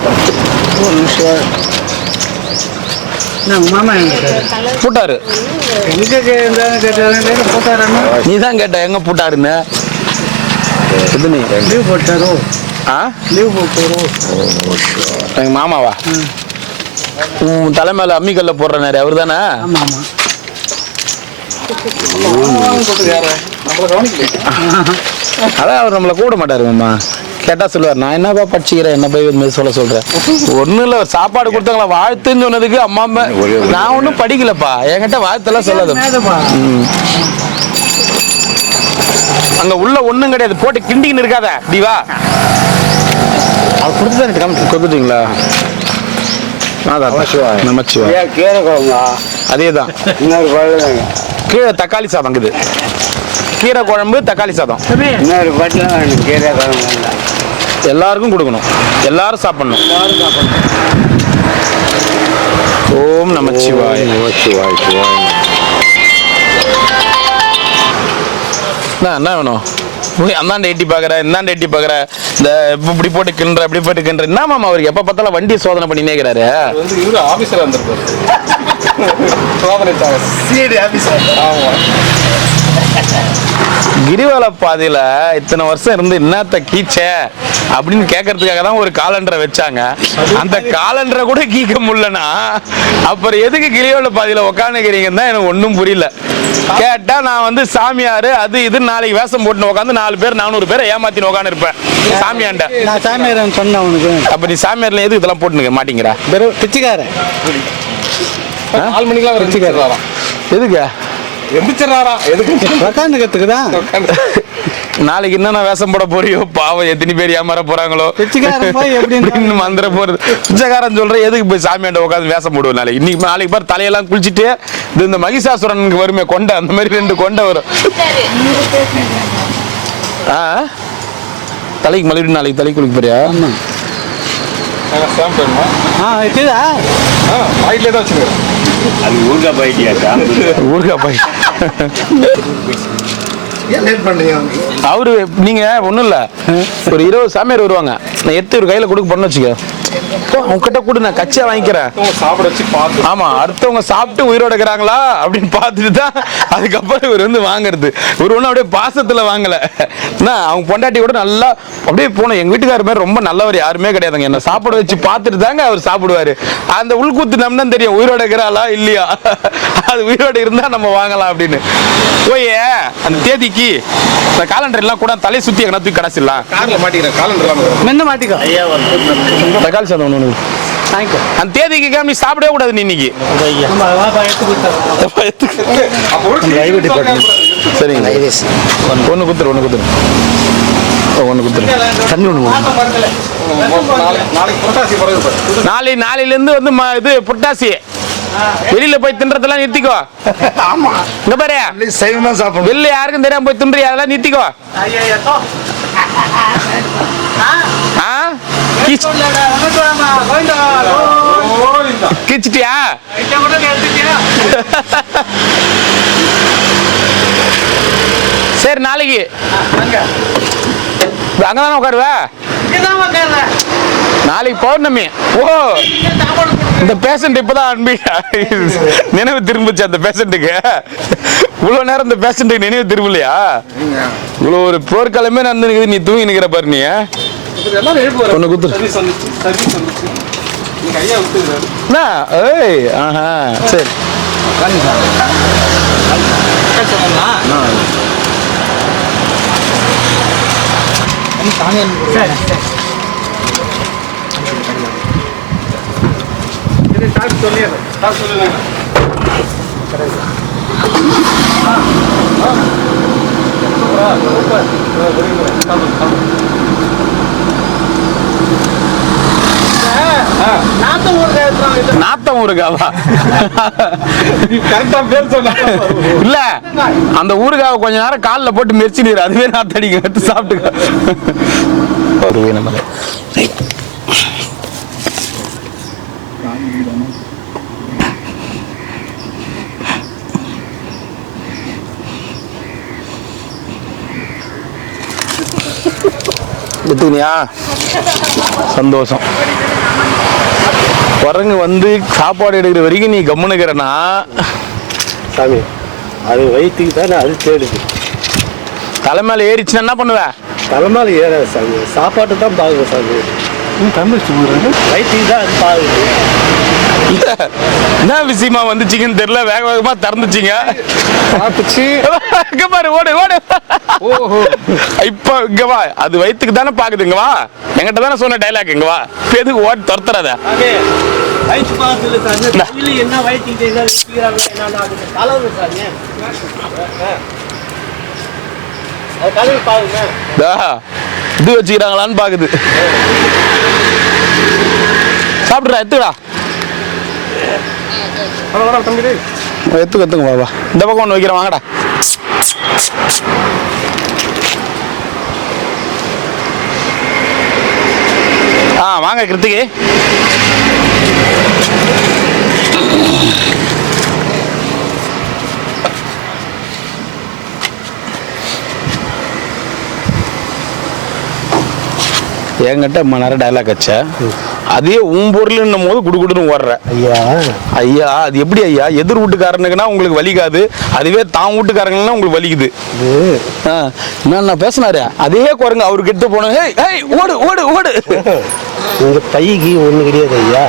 மாமா பூட்டாரு. எங்க போட்டாரு? நீ தான் கேட்ட எங்க பூட்டாருன்னு. லீவ் போட்டாரோ? லீவ் போட்டாரோ? எங்க மாமாவா? உன் தலைமையில அம்மிக்கல்ல போடுறாரு அவரு தானே? ஆமா ஆமா. அதான் அவர் நம்மளை கூட மாட்டாரு மாமா. கேட்டா சொல்லுவார், நான் என்னப்பா படிச்சுக்கிறேன், என்ன போய் இது சொல்ல சொல்றேன். ஒன்னும் இல்ல, சாப்பாடு கொடுத்தாங்களா வாழ்த்துன்னு சொன்னதுக்கு அம்மா நான் ஒன்னும் படிக்கலப்பா, என்கிட்ட வாழ்த்தெல்லாம் சொல்லாது. அங்க உள்ள ஒண்ணும் கிடையாது, போட்டு கிண்டின்னு இருக்காத. டிவா கொடுத்துட்டீங்களா? அதேதான். கீழே தக்காளி சாதம் இருக்குது. கீரை குழம்பு தக்காளி சாதம். எல்லாருக்கும் கொடுக்கணும், எல்லாரும் சாப்பிடணும். ஓம் நமச்சிவாய. என்ன வேணும்? அந்தாண்ட எட்டி பாக்குற, இந்தாண்ட எட்டி பாக்குற, இந்த இப்படி போட்டு கிண்டுற, இப்படி போட்டு கிண்டுற. என்ன மாமா அவருக்கு எப்ப பார்த்தாலும் வண்டியை சோதனை பண்ணி நேக்கிறாரு? ஆபீசரா இருந்திருப்பாரு. கிரிவல பாதையில இத்தனை வருஷம் இருந்து என்னத்த கீச்ச அப்படின்னு கேட்கறதுக்காக தான் ஒரு காலண்டரை வச்சாங்க. அந்த காலண்டரை கூட கீக்க முடியலன்னா அப்புறம் எதுக்கு கிரிவல பாதையில உட்காந்துக்கிறீங்கன்னு தான் எனக்கு ஒன்றும் புரியல. கேட்டா நான் வந்து சாமியாரு அது இது நாளைக்கு வேஷம் போட்டு உட்காந்து 4 பேர் 400 பேரை ஏமாத்தின்னு உட்காந்து இருப்பேன் சாமியாண்ட. நான் சாமியார் சொன்னேன் உனக்கு. அப்ப நீ சாமியார்ல எதுக்கு இதெல்லாம் போட்டுக்க மாட்டீங்களா? பிச்சைக்காரன் 4 மணிக்கெல்லாம் பிச்சைக்காரன் எதுக்கு எந்திரிச்சிடறாராம்? எதுக்கு? உக்காந்துக்கிறதுக்கு தான். நாளைக்கு என்னென்ன வேஷம் போட போறியோ பாவம், எத்தனை பேர் ஏமாற போறாங்களோ. பிச்சைக்காரன் போய் எப்படின்னு மந்திர போறது. பிச்சைக்காரன் சொல்ற எதுக்கு போய் சாமியாண்ட உட்காந்து வேஷம் போடுவோம் நாளைக்கு? இன்னைக்கு நாளைக்கு பாரு தலையெல்லாம் குளிச்சுட்டு இந்த மகிஷாசுரனுக்கு வருமே கொண்ட, அந்த மாதிரி 2 கொண்டை வரும். தலைக்கு மறுபடியும் நாளைக்கு தலை குளிக்க போறியா? அது ஊர்கா பாயிட்டியா? ஊர்கா பாய். அவரு நீங்க ஒண்ணும் இல்ல, ஒரு 20 சாமியார் வருவாங்க, நான் எடுத்து ஒரு கையில கொடுக்க பண்ண வச்சுக்க. உங்ககிட்ட கூட நான் கச்சியா வாங்கிக்கிறேன். சாப்பிட வச்சு பார்த்து. ஆமா, அடுத்தவங்க சாப்பிட்டு உயிரோட இருக்கிறாங்களா அப்படின்னு பார்த்துட்டு தான் அதுக்கப்புறம் இவர் வந்து வாங்குறது. ஒரு ஒன்றும் அப்படியே பாசத்துல வாங்கல. அவங்க பொண்டாட்டி கூட நல்லா அப்படியே போனோம். எங்க வீட்டுக்கார மாதிரி ரொம்ப நல்லவர் யாருமே கிடையாதுங்க. என்ன சாப்பிட வச்சு பார்த்துட்டு தாங்க அவர் சாப்பிடுவாரு. அந்த உள்கூத்து நம்ம தான் தெரியும் உயிரோட இருக்கிறாளா இல்லையா, அது உயிரோட இருந்தா நம்ம வாங்கலாம் அப்படின்னு. போய் அந்த தேதிக்கு இந்த காலண்டர் எல்லாம் கூட தலை சுத்தி எங்கன்னா தூக்கி கடைசிடலாம். கார்ல மாட்டிக்கிறேன். காலண்டர் மென்ன மாட்டிக்கோ. தக்காளி சாதம் ஒன்று அந்த தேதிக்கு நீ சாப்பிடவே கூடாது. நீ இன்னைக்கு சரிங்க, ஒன்று குத்துரு. ஒன்று கொடுத்துரு. தண்ணி ஒன்று நாளையிலேருந்து வந்து இது புரட்டாசி வெளியில போய் தின்றதெல்லாம் நிறுத்திக்கோ. ஆமா இங்க பாரு, சைவம் தான் சாப்பிடணும். வெளில யாருக்கும் தெரியாம போய் தின்றி அதெல்லாம் நிறுத்திக்கோ. கிச்சிட்டியா? சரி நாளைக்கு அங்கதானே உட்காருவா? நாளைக்கு பௌர்ணமி. ஓ, இந்த பேஷண்ட் இப்பதான் அன்பி நினைவு திரும்பிச்சு. அந்த பேஷண்ட்டுக்கு இவ்வளவு நேரம் இந்த பேஷண்ட்டுக்கு நினைவு திரும்பலையா? இவ்வளவு ஒரு போர்க்காலமே நடந்துருக்குது, நீ தூங்கி நிக்கிற பாரு. நீ ஒண்ணு குத்துரு. சரி நாத்தம் ஊருகாவா? இல்ல, அந்த ஊருகாவை கொஞ்ச நேரம் காலில் போட்டு மெரிச்சு நீர் அதுவே நாத்தடிக்க எடுத்து சாப்பிட்டுக்க. எடுத்துக்கினியா? சந்தோஷம். குரங்கு வந்து சாப்பாடு எடுக்கிற வரைக்கும் நீ கம்முனுக்கிறனா சாமி, அது வயிற்றுக்கு தானே அது தேடுது. தலைமையில ஏறிச்சுன்னா என்ன பண்ணுவ? தலைமையில ஏறாது சாமி, சாப்பாட்டு தான் பாக்குது சாமி. வயிற்றுக்கு தான் அது பாக்குது. என்ன விஷயமா வந்துச்சிங்கன்னு தெரியல, வேக வேகமா திறந்துச்சிங்க. இங்க பாரு, ஓடு ஓடு. இப்ப இங்க வா, அது வயிற்றுக்கு தானே பாக்குது. இங்க வா, என்கிட்ட தானே சொன்ன டைலாக். இங்க வா, எதுக்கு ஓடி துரத்துறத? இது வச்சுக்கிறாங்களான்னு பாக்குது. சாப்பிடுறா, எத்துக்கடா. எத்துங்க வா. இந்த பக்கம் ஒன்று வைக்கிறேன், வாங்கடா. வாங்க கிருத்திகை. என்கிட்ட ரொம்ப நேரம் டைலாக் வச்ச, அதே உன் பொருள்ன்னும் போது குடுக்குடுன்னு ஓடுற. ஐயா ஐயா, அது எப்படி ஐயா? எதிர் வீட்டுக்காரனுக்குன்னா உங்களுக்கு வலிக்காது, அதுவே தான் வீட்டுக்காரங்கன்னா உங்களுக்கு வலிக்குது. நான் பேசினாரு அதே குரங்கு அவரு கிட்ட போன, ஓடு ஓடு ஓடு. உங்க பைக்கு ஒண்ணு கிடையாது ஐயா,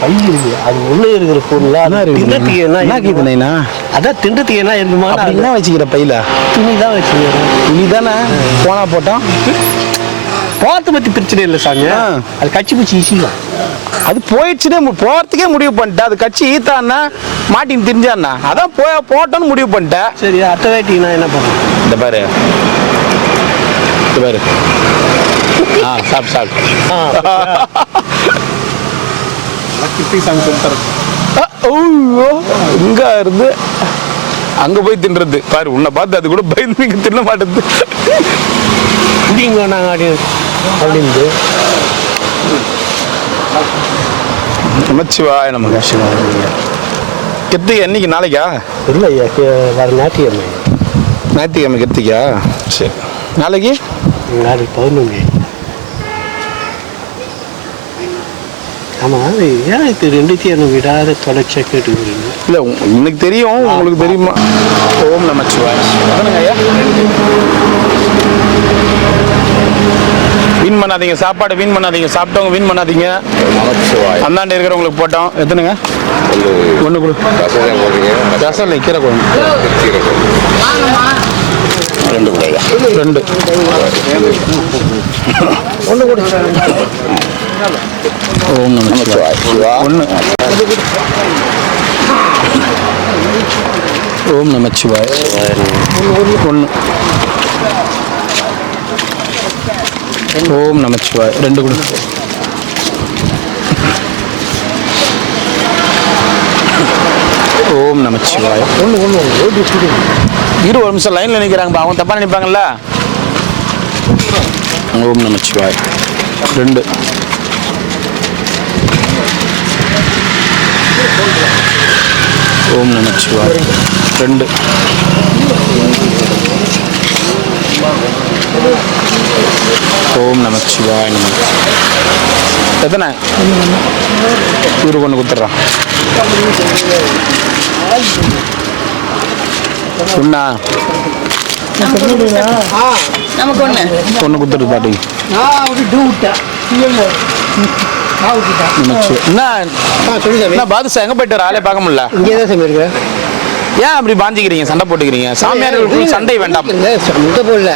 பை இருக்கு, அது உள்ள இருக்கிற பொருள் அதான் திண்டத்துக்கு என்ன இருக்குமா? என்ன வச்சுக்கிற பையில? துணி தான் வச்சுக்கிறேன். துணி தானே போனா போட்டோம். போறத பத்தி பிரச்சனை இல்லை சாமி, அது கட்சி பிடிச்சி ஈஸிதான். அது போயிடுச்சுன்னே போறதுக்கே முடிவு பண்ணிட்டேன். அது கட்சி ஈத்தான்னா மாட்டின்னு தெரிஞ்சான்னா அதான் போட்டோன்னு முடிவு பண்ணிட்டேன். சரி, அடுத்த வேட்டி நான் என்ன பண்ணுறேன்? இந்த பாரு, இந்த பாரு. சாப்பிட்டு சாப்பிட்டு இங்க இருந்து அங்க போய் தின்றது பாரு. உன்னை பார்த்து அது கூட பயந்து நீங்க தின்ன மாட்டேது. நாங்கள் அப்படின்னு நமச்சிவாய நமக்கு. கிருத்திகை என்னைக்கு? நாளைக்கா? இல்லை ஐயா, வர ஞாயிற்றுக்கிழமை. ஞாயிற்றுக்கிழமை கிருத்திகா? சரி, நாளைக்கு நாளைக்கு பௌர்ணமி. ஆமாம், ஏன் இது ரெண்டுத்தையும் என்ன விடாத தொடர்ச்சியாக கேட்டுக்கிறீங்க? இல்லை, எனக்கு தெரியும், உங்களுக்கு தெரியுமா? ஓம் நமச்சிவாய. ஐயா, வீண் பண்ணாதீங்க சாப்பாடு, வீண் பண்ணாதீங்க. சாப்பிட்டவங்க வீண் பண்ணாதீங்க. அந்தாண்ட இருக்கிறவங்களுக்கு போட்டோம். எத்தனைங்க? ஒன்று கொடு. ரசம் இல்லை, கீரை குழம்பு. ரெண்டு ஒன்று கொடு. ஓம் நமச்சிவாய. ஒன்று. ஓம் நமச்சிவாய. ஒன்று. ஓம் நமச்சிவாய் 2 கொடு. ஓம் நமச்சிவாய். இரு ஒரு நிமிஷம் லைனில் நிற்கிறாங்கப்பா, அவங்க தப்பாக நினைப்பாங்கல்ல. ஓம் நமச்சிவாய் 2. ஓம் நமச்சிவாய் 2. ஓம் நமச்சிவாய் நம. எத்தனை இவரு கொண்டு கொடுத்துட்றான். ஒண்ணா நமக்கு ஒன்று கொடுத்துட்டு பாட்டி. என்ன பாதுஷா எங்கே போயிட்டு ஆளே பார்க்க முடியல? இங்கே தான் சாமி இருக்கிறேன். ஏன் அப்படி பாஞ்சிக்கிறீங்க, சண்டை போட்டுக்கிறீங்க? சாமியார்களுக்கு சண்டை வேண்டாம். சண்டை போடல.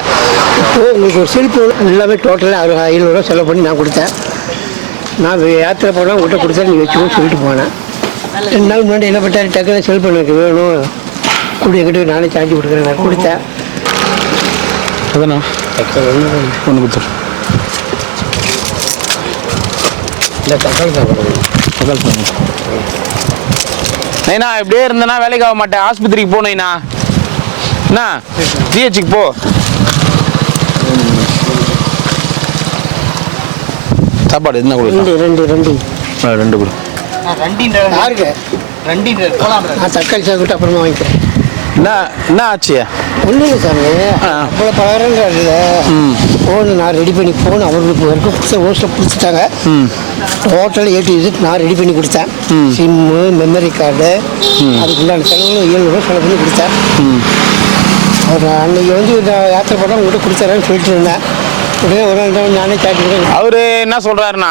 இப்போ உங்களுக்கு ஒரு செல்ஃபு எல்லாமே டோட்டலாக 500 செலவு பண்ணி நான் கொடுத்தேன். நான் யாத்திரை போனால் உங்கள்கிட்ட கொடுத்தா நீ வச்சுக்கோன்னு சொல்லிட்டு போனேன். 2 நாள் முன்னாடி என்ன பண்ணிட்டாரு, டக்குனு செல்ஃபு எனக்கு வேணும் கூட எங்கிட்ட நானே சார்ஜ் கொடுக்குறேன். நான் கொடுத்தேன். அதாண்ணா ஒன்று கொடுத்துரு. இல்லை தக்காளி சாப்பிட்றேன். தக்காளி சாப்பிட்றேன். நைனா இப்படியே இருந்தேன்னா வேலைக்கு ஆக மாட்டேன். ஆஸ்பத்திரிக்கு போனேண்ணா. என்ன ஜிஹெச்சுக்கு போ. சாப்பாடு என்ன கொடு? 2 கொடு. யாருக்கு? நான் தக்காளி சாப்பிட்டு அப்புறமா வாங்கிக்கிறேன். என்ன ஆச்சு? ஒன்றும் இல்லை சாமி, அவ்வளோ பலகாரங்கிறதுல ஃபோனு நான் ரெடி பண்ணி ஃபோன் அவங்களுக்கு வரைக்கும் புதுசாக ஹோஸ்ட்டில் பிடிச்சிட்டாங்க. டோட்டல் A to Z நான் ரெடி பண்ணி கொடுத்தேன். சிம்மு, மெமரி கார்டு, அதுக்குள்ளான செலவு 700 செலவு பண்ணி கொடுத்தேன். அவர் அன்றைக்கி வந்து நான் யாத்திரை போட்டால் உங்கள்கிட்ட கொடுத்துறேன்னு சொல்லிட்டு இருந்தேன். உடனே ஒரு நாள் நானே சாப்பிட்டு அவரு என்ன சொல்றாருன்னா,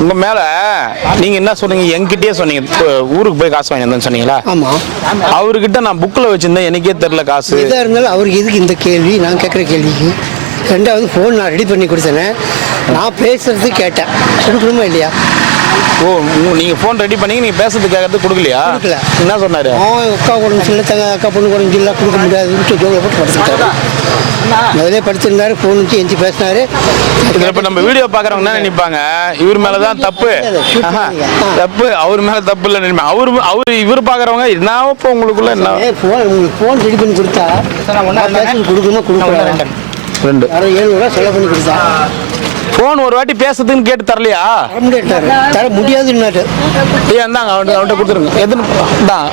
உங்க மேல நீங்க என்ன சொன்னீங்க, என்கிட்டயே சொன்னீங்க ஊருக்கு போய் காசு வாங்கி சொன்னீங்களா? ஆமாம். அவர்கிட்ட நான் புக்கில் வச்சிருந்தேன், எனக்கே தெரியல காசு. எதாக இருந்தாலும் அவருக்கு எதுக்கு இந்த கேள்வி? நான் கேட்குற கேள்விக்கு 2வது ஃபோன் நான் ரெடி பண்ணி கொடுத்தேனே, நான் பேசுறது கேட்டேன், கொடுக்கணுமா இல்லையா? ஓ, நீங்க ஃபோன் ரெடி பண்ணி நீங்க பேசுறது கேட்கறது கொடுக்கலையா? கொடுக்கல. என்ன சொன்னாரு? அக்கா உடம்பு சின்ன தங்க அக்கா பொண்ணு உடம்பு இல்லை கொடுக்க முடியாது ஜோலை போட்டு படிச்சுட்டாரு. முதலே படிச்சிருந்தாரு, ஃபோன் வச்சு எஞ்சி பேசினாரு. இப்போ நம்ம வீடியோ பார்க்குறவங்க என்ன நினைப்பாங்க, இவர் மேலே தான் தப்பு. தப்பு அவர் மேலே தப்பு இல்லை நினைப்பாங்க. அவர் இவர் பார்க்குறவங்க என்ன இப்போ உங்களுக்குள்ள என்ன ஃபோன் உங்களுக்கு ஃபோன் ரெடி பண்ணி கொடுத்தா கொடுக்கணுமா கொடுக்கலாம். 2 700 செலவு பண்ணி கொடுத்தா ஃபோன் ஒரு வாட்டி பேசுறதுன்னு கேட்டு தரலையா? தர முடியாதுன்னாரு. ஐயா இந்தாங்க அவன்கிட்ட கொடுத்துருங்க. எத்தனை தான்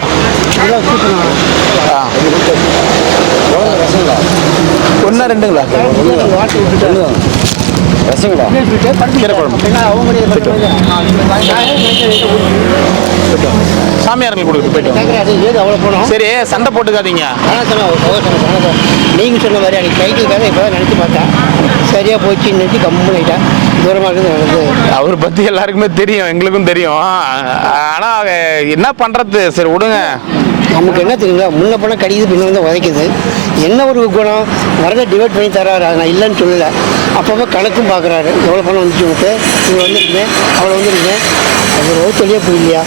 1 2ங்களா? ரசங்களா கீரை குழம்பு சாமியார்கள் கொடுக்குது போயிட்டு. அவ்வளோ போனோம். சரி சண்டை போட்டுக்காதீங்க. நீங்கள் சொன்ன மாதிரி அன்றைக்கி கைட்டுக்காக இப்போ தான் நினச்சி பார்த்தேன். சரியாக போச்சு நினச்சி கம்முன்னு ஆகிட்டேன். தூரமாக இருக்குது நடந்து. அவரை பற்றி எல்லாருக்குமே தெரியும், எங்களுக்கும் தெரியும். ஆனால் என்ன பண்ணுறது, சரி விடுங்க. நமக்கு என்ன தெரியுங்களா, முன்ன போனால் கடிக்குது, பின்ன வந்து உதைக்குது. என்ன ஒரு குணம், வரதை டிவைட் பண்ணி தர்றாரு, நான் இல்லைன்னு சொல்லலை. அப்பப்போ கணக்கும் பார்க்குறாரு, எவ்வளோ பணம் வந்துச்சு உனக்கு, இவ்வளோ வந்துருக்குமே, அவ்வளோ வந்துருக்குமே. அது ஒரு தொழிலே போயில்லையா,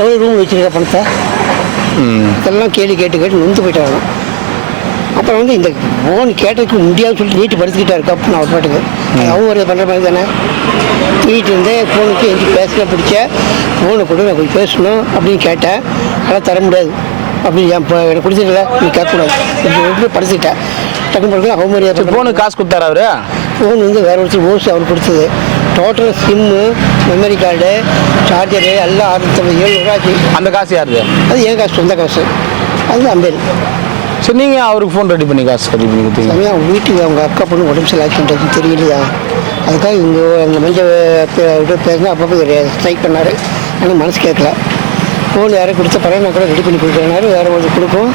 எவ்வளோ ரூம் வச்சுருக்க பணத்தை, இதெல்லாம் கேள்வி கேட்டு நொந்து போயிட்டாங்க. அப்புறம் வந்து இந்த ஃபோன் கேட்டதுக்கு முடியாதுன்னு சொல்லிட்டு நீட்டு படுத்துக்கிட்டாரு கப்புன்னு அவர் பாட்டுக்கு. அவங்க ஒரு பண்ணுற மாதிரி தானே தூக்கிட்டு இருந்தேன். ஃபோனுக்கு எஞ்சி பேசல பிடிச்ச ஃபோனை கொண்டு நான் போய் பேசணும் அப்படின்னு கேட்டேன். அதெல்லாம் தர முடியாது அப்படின்னு இப்போ எனக்கு கொடுத்துருக்கல, நீ கேட்கக்கூடாது படுத்துக்கிட்டேன். டக்குன்னு படுக்க ஹோம்ஒர்க் ஃபோனுக்கு காசு கொடுத்தாரு அவரு. ஃபோன் வந்து வேறு ஒருத்தர் ஓஸ் அவர் கொடுத்தது. Total sim, memory card, charger எல்லாம் 697 ஆச்சு. அந்த காசு யாருது? அது என் காசு, சொந்த காசு. அது அம்பேல். சரி நீங்கள் அவருக்கு ஃபோன் ரெடி பண்ணி காசு ரெடி பண்ணி கொடுத்தீங்க. தனியாக அவங்க வீட்டுக்கு அவங்க அக்கா பொண்ணு உடம்பு சரி ஆக்சிடென்ட் தெரியலையா, அதுக்காக இங்கே அந்த மஞ்சள் பேசினா அப்பப்போ ஸ்ட்ரைக் பண்ணார். ஆனால் மனசு கேட்கல. ஃபோன் யாரும் கொடுத்த பரவாயில்ல, நான் கூட ரெடி பண்ணி கொடுக்குறேனாரு. வேறு ஒரு கொடுக்கும்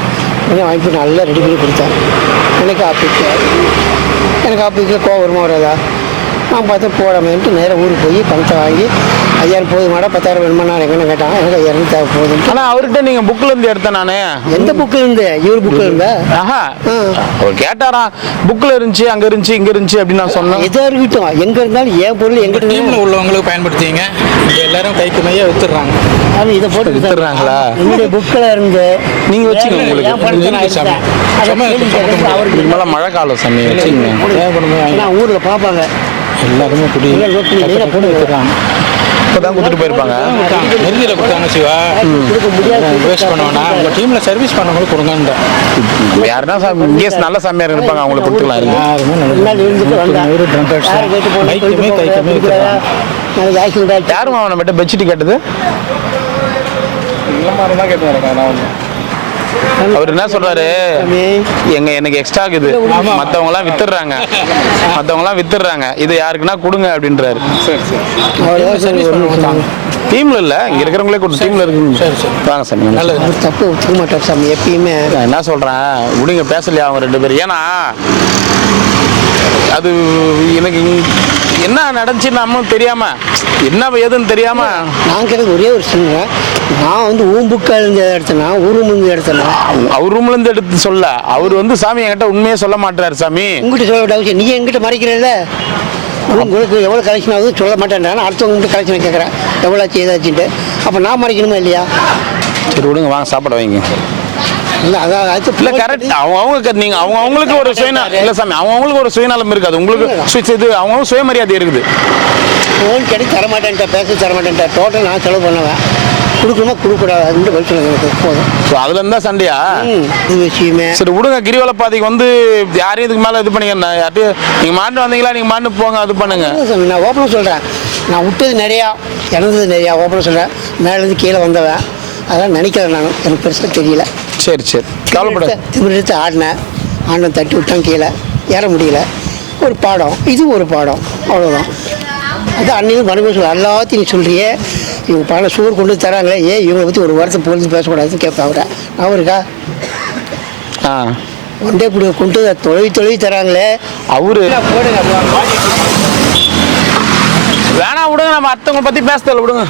கொஞ்சம் வாங்கி போய் நல்லா ரெடி பண்ணி கொடுத்தேன். எனக்கு ஆஃபீஸில் கோவம் வருமா வராதா, நான் பார்த்தா போடாமேன்ட்டு நேராக ஊருக்கு போய் பணத்தை வாங்கி 5000 போதுமாடா 10,000 வேணுமா நான் எங்கன்னு கேட்டான். எனக்கு 5000 தேவை போதும். ஆனா அவர்கிட்ட நீங்க புக்ல இருந்து எடுத்தேன் நானு. எந்த புக்கில் இருந்து? இவர் புக்கில் இருந்தா? ஆஹா, அவர் கேட்டாராம், புக்ல இருந்துச்சு, அங்க இருந்துச்சு, இங்க இருந்துச்சு அப்படின்னு நான் சொன்னேன். எதா இருக்கட்டும், எங்க இருந்தாலும் என் பொருள் எங்கிட்ட டீம்ல உள்ளவங்களுக்கு பயன்படுத்திங்க. இங்க எல்லாரும் கைக்கு மையா வித்துடுறாங்க. அது இதை போட்டு வித்துடுறாங்களா? என்னுடைய புக்கில் இருந்து நீங்க வச்சுக்கோங்க, உங்களுக்கு இதுக்கு மேல மழை காலம் சாமி வச்சுக்கோங்க. நான் ஊர்ல பார்ப்பாங்க எல்லாருமே குடி போட்டு வித்துடுறாங்க. இப்பதான் கொடுத்துட்டு போயிருப்பாங்க. நெருங்கில கொடுத்தாங்க சிவா. கொடுக்க முடியாது. வேஸ்ட் பண்ணுவோம்னா உங்க டீம்ல சர்வீஸ் பண்ணவங்களுக்கு கொடுங்க. யாருன்னா இங்கேஸ் நல்ல சாமியார் இருப்பாங்க, அவங்களுக்கு கொடுத்துக்கலாம் இருங்க. யாருமே முன்னாடி இருந்துட்டு வந்தேன். யாரை கேட்டு போனா கைக்குமே கைக்குமே கொடுக்குறதா? நாளைக்கு ஆக்சிடென்ட் ஆச்சு. யாரும் அவனை மட்டும் பெட்ஷீட் கேட்டது? அவர் என்ன சொல்றாரு, எனக்கு எக்ஸ்ட்ரா இருக்குது, மத்தவங்க எல்லாம் வித்துடுறாங்க, இது யாருக்குன்னா கொடுங்க அப்படின்றாரு. டீம்ல இல்ல, இங்க இருக்கிறவங்களே கொடுத்து டீம்ல இருக்கு. வாங்க சாமி. அவர் தப்பு ஒத்துக்க மாட்டார் சாமி எப்பயுமே. நான் என்ன சொல்றேன், விடுங்க, பேசலையா அவங்க 2 பேரும். ஏன்னா அது எனக்கு என்ன நடந்துச்சுன்னு நம்மளும் தெரியாம, என்ன ஏதுன்னு தெரியாம நான் கேட்க ஒரே ஒரு சின்ன, நான் வந்து ஊன் புக்காக இருந்து எடுத்தேன்னா ஊர் இருந்து எடுத்தேன்னா அவர் ரூம்ல இருந்து எடுத்து சொல்ல, அவர் சாமி என்கிட்ட உண்மையே சொல்ல மாட்டாரு சாமி. உங்ககிட்ட சொல்ல வேண்டிய அவசியம், நீ எங்கிட்ட மறைக்கிறல்ல. உங்களுக்கு எவ்வளோ கலெக்ஷன் ஆகுது சொல்ல மாட்டேன். அடுத்தவங்ககிட்ட கலெக்ஷனை கேட்குறேன், எவ்வளோ ஆச்சு ஏதாச்சுன்ட்டு. அப்போ நான் மறைக்கணுமா இல்லையா? சரி விடுங்க, வாங்க சாப்பிட வைங்க. இல்லை அதான் அது இல்ல கரெக்ட். நீங்க அவங்களுக்கு ஒரு சுயநலம் இல்ல சாமி, அவங்களுக்கு ஒரு சுயநலம் இருக்காது, உங்களுக்கு இது அவங்க சுயமரியாதை இருக்குது. ஃபோன் கிடைச்சி தரமாட்டேன்ட்டா, பேச தரமாட்டேன்ட்டா, டோட்டல் நான் செலவு பண்ணுவேன். கொடுக்கணுமா கொடுக்கூடாது அதுன்னு பதில் சொல்லுங்க போதும். அதுல இருந்தா சண்டையா? இது விஷயமே. சரி விடுங்க, கிரிவல பாதைக்கு யாரையும் இதுக்கு மேல இது பண்ணீங்க. யார்ட்டையும் நீங்க மாட்டு வந்தீங்களா, நீங்க மாட்டு போங்க, அது பண்ணுங்க. நான் ஓப்பனாக சொல்கிறேன், நான் விட்டது நிறையா, இறந்தது நிறையா. ஓப்பனாக சொல்கிறேன், மேலேருந்து கீழே வந்தவன், அதெல்லாம் நினைக்கிறேன். நான் எனக்கு பெருசாக தெரியல. சரி கவலைப்பட. திமிரெடுத்து ஆடினேன், தட்டி விட்டான், கீழே ஏற முடியல. ஒரு பாடம், இது ஒரு பாடம், அவ்வளோதான். அது அன்னையும் மறுபடியும் சொல்ல, எல்லாத்தையும் நீ சொல்கிறியே, இவங்க பணம் சோறு கொண்டு தராங்களே, இவங்களை பற்றி ஒரு வாரத்தை பொழுது பேசக்கூடாதுன்னு கேட்பேன் அவரை. அவருக்கா ஒன்றே இப்படி கொண்டு தொழில் தராங்களே அவரு போடுங்க. வேணா விடுங்க, நம்ம அத்தவங்க பத்தி பேசல விடுங்க.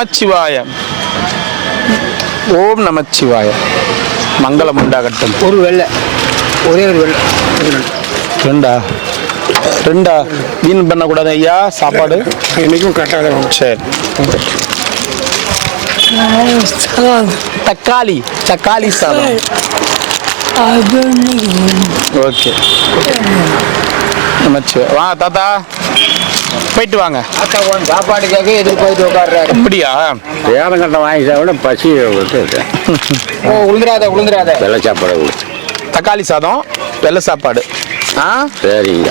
நமச்சிவாய. ஓம் நமச்சிவாய. மங்களம் உண்டாகட்டும். ஒரு வெள்ளை, ஒரே ஒரு வெள்ளை. ரெண்டா வீண் பண்ணக்கூடாது ஐயா. சாப்பாடு இன்னைக்கும் கரெக்டாக தான். சரி. தக்காளி சாதம். ஓகே. நமச்சிவாய. வாங்க தாத்தா, போயிட்டு வாங்க. சாப்பாடுக்காக எதிர்பார்த்து உட்காடுறாரு. அப்படியா? ஏரம் கட்டம் வாங்கி விட பசி உளுந்துராத வெள்ளை சாப்பாடு. தக்காளி சாதம், வெள்ளை சாப்பாடு. சரிங்க,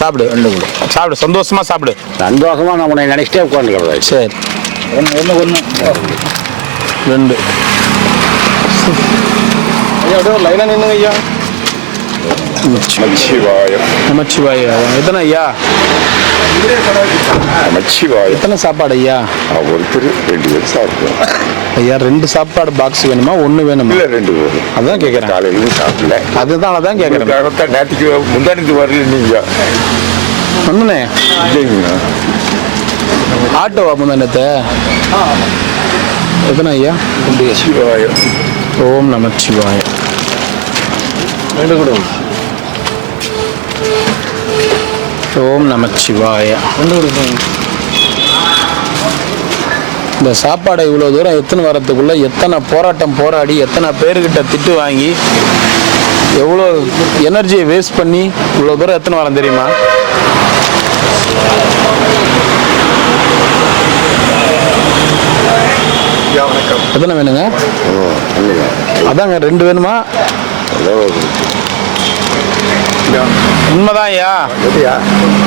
சாப்பிடு, சாப்பிடு, சந்தோஷமா சாப்பிடு. சந்தோஷமா நான் உன்னை நினைச்சிட்டே உட்காந்துக்கிறதா. சரி, ஒன்று 2 லைனா நின்னுங்க ஐயா. நமச்சிவாய. எத்தனை ஐயா? எத்தனை சாப்பாடு ஐயா? ஒருத்தர் 2 பேர் சாப்பிடுவோம் ஐயா. 2 சாப்பாடு பாக்ஸ் வேணுமா, 1 வேணுமா? 2 பேர். அதான் கேட்குறேன். காலையிலும் சாப்பிடல, அதுதான் அதான் கேட்குறேன். நேற்றுக்கு முந்தானித்து வரல நீங்க ஒன்றுண்ணே இல்லைங்க. ஆட்டோவா முந்தானத்தை? எத்தனை ஐயா? ஓம் நமச்சிவாய. 2 கொடுங்க. ஓம் நமச்சிவாய. இந்த சாப்பாடை இவ்வளோ தூரம் எத்தனை வரத்துக்குள்ள எத்தனை போராட்டம் போராடி, எத்தனை பேர்கிட்ட திட்டு வாங்கி, எவ்வளோ எனர்ஜியை வேஸ்ட் பண்ணி இவ்வளோ தூரம் எத்தனை வரம் தெரியுமா? எத்தனை வேணுங்க? அதாங்க 2 வேணுமா? உண்மைதான் ஐயா.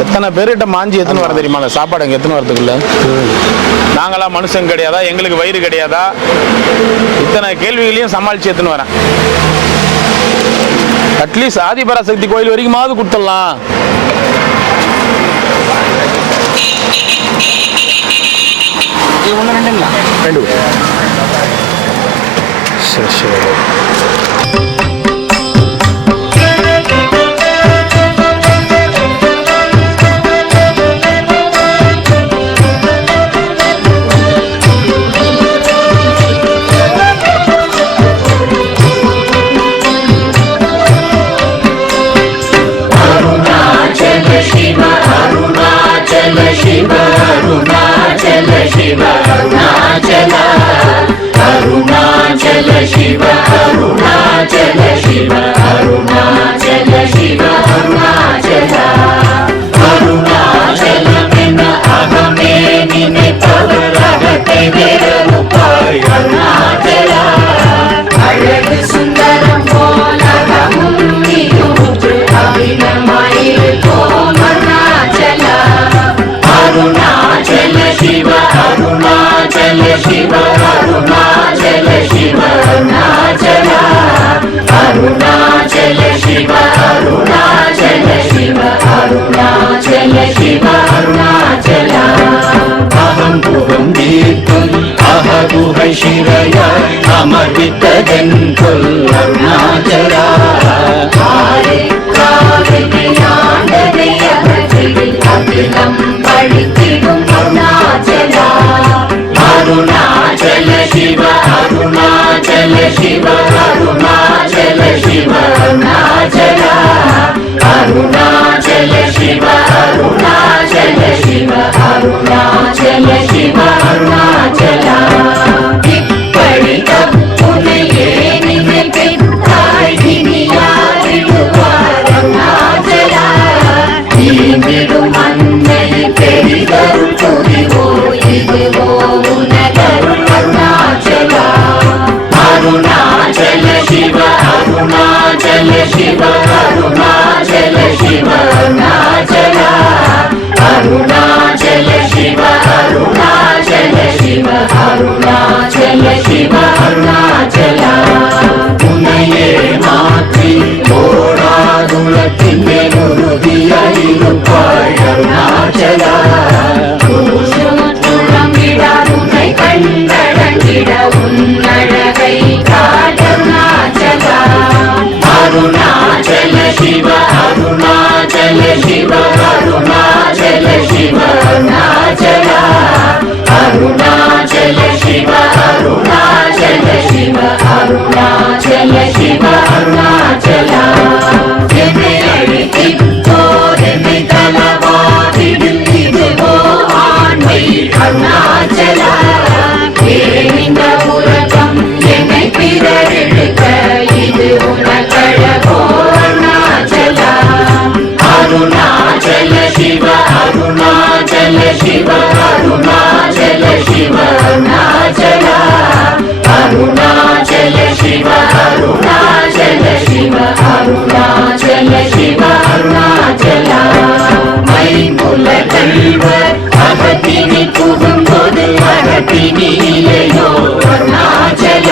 எத்தனை பேர்கிட்ட மாஞ்சி எத்தனை வர தெரியுமா அந்த சாப்பாடு அங்கே எத்தனை வரதுக்குள்ள? நாங்களாம் மனுஷன் கிடையாதா, எங்களுக்கு வயிறு கிடையாதா? இத்தனை கேள்விகளையும் சமாளிச்சு எத்தனை வரேன். அட்லீஸ்ட் ஆதிபராசக்தி கோயில் வரைக்குமாவது கொடுத்துடலாம். ஒன்று ரெண்டுங்களா? 2 சரி சரி. ಶಿರಯ ಅಮೃತದೆಂತೊಲ್ ಅರುಣಾಚಲ படித்திடும் அருணாச்சல அருணாச்சல சிவ அருணாச்சல சிவ அருணாச்சல சிவ அருணாச்சல அருணாச்சல சிவ அருணாச்சல சிவ அருணாச்சல சிவ அருணாச்சல இப்படி தப்புனையே நினைத்தாய் இனியாரிடுவார் அருணாச்சல ீடும் அன்னை பெரிதருள் புரிவோ இதுவோ உனதருள் அருணாச்சல அருணாச்சல சிவ அருணாச்சல சிவ அருணாச்சல சிவ அருணாச்சல அருணாச்சல சிவ அருணாச்சல சிவ அருணாச்சல சிவ அருணாச்சல உன்னையே மாற்றி ஓடாதுலத்தின் மேலுறுதியாயிருப்பாய் அருணாச்சல புறம்பிடார் உன்னை கண்டடங்கிட உன்னழகை காட்டருணாச்சல அருணாச்சல சிவ அருணாச்சல சிவ அருணாச்சல சிவ அருணாச்சல அருணாச்சல சிவ அருணாச்சல சிவ அருணாச்சல சிவ அருணாச்சல என்னை அழித்திப்போதென்னை தலவாதிடும் இதுவோ ஆண்மை அருணாச்சல ஏனிந்த உலகம் என்னை பிறரெடுக்க இது உனக்கழகோ அருணாச்சல அருணாச்சல சிவ அருணாச்சல சிவ அருணாச்சல சிவ அருணாச்சல அருணாச்சல சிவ அருணாச்சல சிவ அருணாச்சல சிவ அருணாச்சல மைமுல கல்வர் அகத்தினி புகும்போது அகத்தினிலையோ அருணாச்சல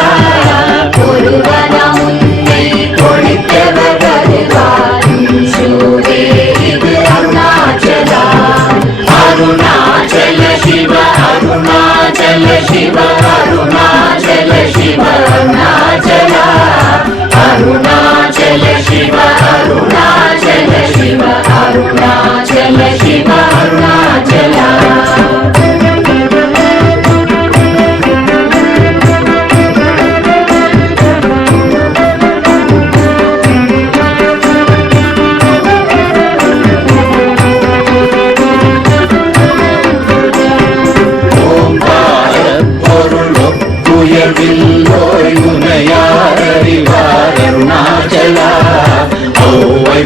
ஒருவன உன்னை ஒழித்தவர் வருவார் சூரே இது அருணாச்சல அருணாச்சல சிவ அருணாச்சல சிவ அருணாச்சல சிவ அருணாச்சல அருணாச்சல சிவ அருணாச்சல சிவ அருணாச்சல சிவ அருணாச்சல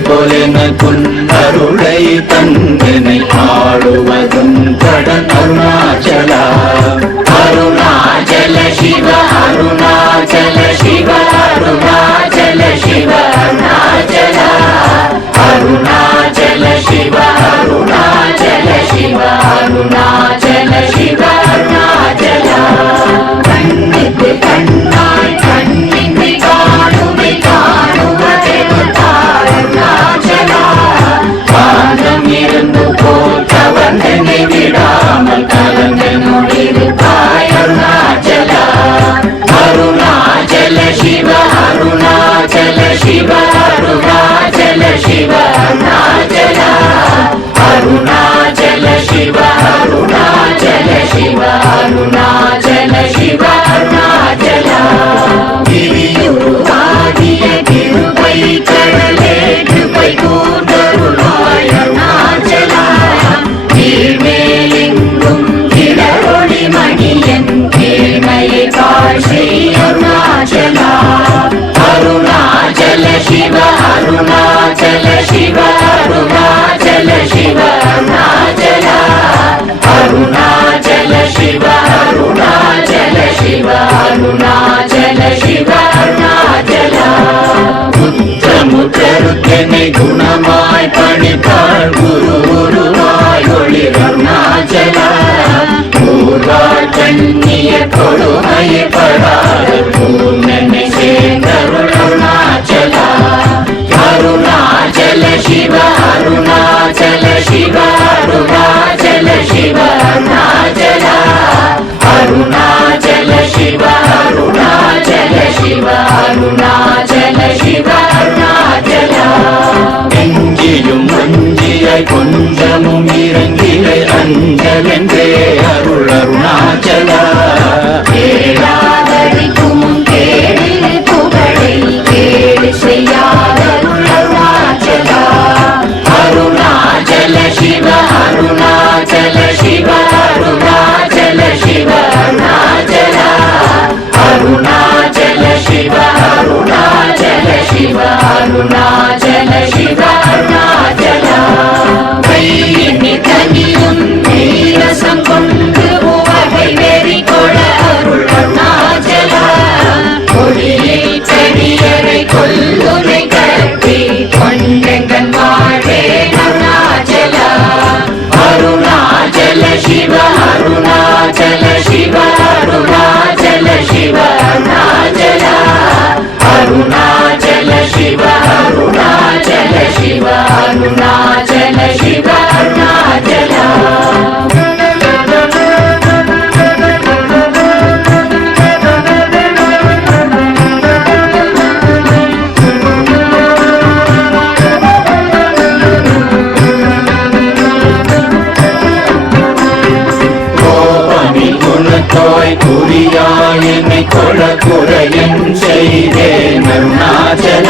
போலெனக்குன் அருளை தந்தனை ஆளுவதும் கடன் அருணாச்சல அருணாச்சல சிவ அருணாச்சல சிவ அருணாச்சல சிவ அருணாச்சல அருணாச்சல சிவ அருணாச்சல சிவ அருணாச்சல சிவ அருணாச்சல கண்ணுக்கு கண்ணாய் கண்ணின்றி காணுமை காணுவதென்ன शिव अरुणाचल शिव अरुणाचल अरुणाचल शिव अरुणाचल शिव अरुणाचल शिव अरुणाचल गिरियुरुवागिय கிருபை கடலே கிருபை கூர்ந்தருளாய் அருணாச்சல கீழ்மேலெங்கும் கிளரொளி மணியன் கேள்மையை காட்சி அருணாச்சல அருணாச்சல சிவ அருணாச்சல சிவ அருணாச்சல சிவ அருணாச்சல அருணாச்சல சிவ அருணாச்சல சிவ அருணாச்சல சிவ அருணாச்சல முத்தமுத்தருக்கெனை குணமாய் பணித்தாள் குரு குருவாய் ஒளி அருணாச்சல ஊர்வாழ் கண்ணிய கொடுமையை படாத பூர்ணனை சேர்ந்தருள் அருணாச்சல அருணாச்சல சிவ அருணாச்சல சிவ அருணாச்சல சிவ அருணாச்சல அருணாச்சல சிவ அருணாச்சல சிவ அருணாச்சல சிவ அருணாச்சல எங்கிலும் மஞ்சியாய் கொஞ்சமும் இறங்கிலை அஞ்சலென்றே அருள் அருணாச்சல கேளாதடிக்கும் கேடு புகழை கேடு செய்யாத அருணாச்சல அருணாச்சல சிவ அருணாச்சல சிவ அருணாச்சல சிவ அருணாச்சல அருணாச்சல சிவ அருணாச்சல சிவ அருணாச்சல சிவ அருணாச்சல கையினி தனியும் நீரசம் கொண்டு உவகை வெறி கொள அருள் அருணாச்சல கொடியை பெரியரை கொல்லுரை கட்டி கொண்டெங்கன் வாழ்வே அருணாச்சல அருணாச்சல சிவ அருணாச்சல சிவ அருணாச்சல சிவ அருணாச்சல அருணாச்சல சிவ அருணாச்சல சிவ அருணாச்சல சிவ அருணாச்சல குணத்தோய் குறியாய் என்னை கொள குறையன் செய்தேன் அருணாச்சல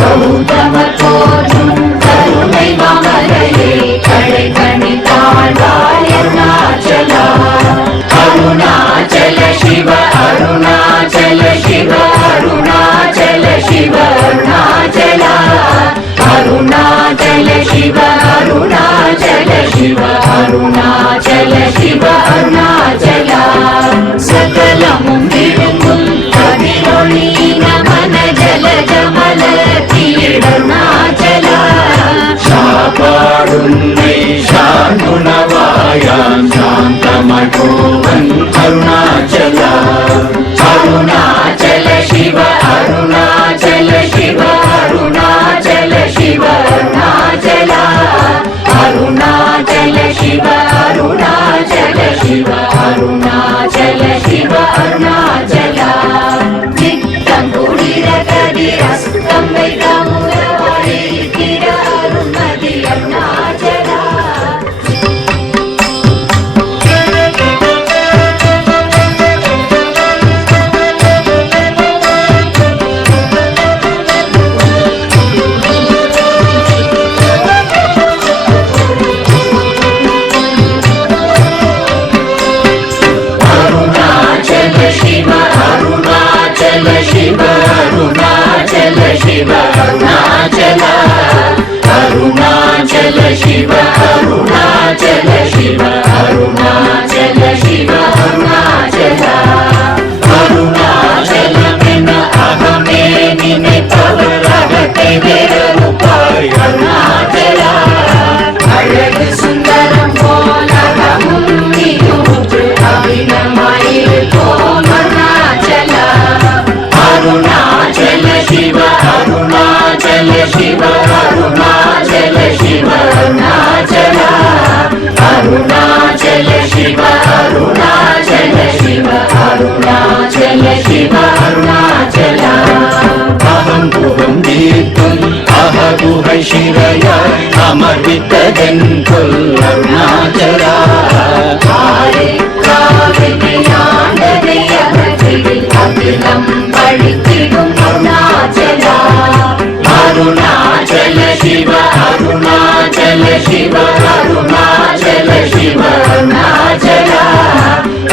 கௌதம தோற்றும் கருணை மாமலையே கடை கணி தாழ்வாய் அருணாச்சல அருணாச்சல சிவ அருணாச்சல சிவ அருணாச்சல சிவ அருணாச்சல அருணாச்சல சிவ அருணாச்சல சிவ அருணாச்சல சிவ அருணாச்சல சகலமும் விழுங்கும் கதிரொளி நமன ஜல ஜமல தீடருணாச்சல சாபாடுன்னை சாந்துணவாயாம் சாந்தமாய் போவன் அருணாச்சல அருணாச்சல சிவ அருணாச்சல சிவ அருணாச்சல சிவ அருணாச்சல அருணாச்சல சிவ அருணாச்சல சிவ அருணாச்சல சிவ அருணாச்சல சித்தங்குளிர கதிர் அஸ்தம் வைரமுகிற அருணமதி அருணாச்சல शिव अरुणाचल शिव अरुणाचल शिव अरुणाचल अरुणाचल शिव अरुणाचल शिव अरुणाचल शिव अरुणाचल अरुणाचल में अहमे निனைப்பவரகத்தை வேறுபாய் அருணாச்சல அழகு சுந்தரம் போல அகமும் நீயூற்று அபிநமாயிருப்போம் அருணாச்சல அருணாச்சல சிவ அருணாச்சல சிவ அருணாச்சல சிவ அருணாச்சல அருணாச்சல சிவ அருணாச்சல ஆர்வித்ததென் சொல் அருணாச்சலா ஆண்டதை அகற்றிடில் அகிலம் பழித்திடும் அருணாச்சலா அருணாச்சல சிவ அருணாச்சல சிவ அருணாச்சல சிவ அருணாச்சலா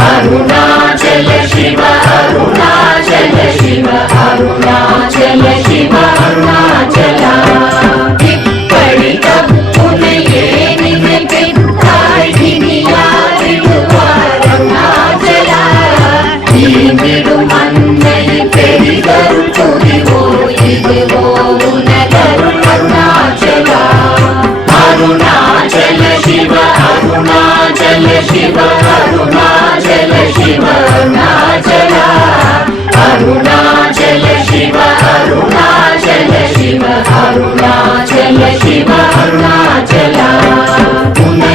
அருணாச்சல சிவ அருணாச்சல சிவ அருணாச்சல சிவ அருணாச்சலா இப்படி தப்புனையே நீங்கள் பெற்றாய் இனி யாரிடுவார் அருணாச்சலா தீங்கிடும் அன்னை பெரிதருள் புரிவோ இதுவோ உனதருள் அருணாச்சலா அருணாச்சல சிவ அருணாச்சல சிவ அருணாச்சல சிவ அருணாச்சலா அருணாச்சல சிவ அருணாச்சல சிவ அருணாச்சல சிவ அருணாச்சலா உன்னை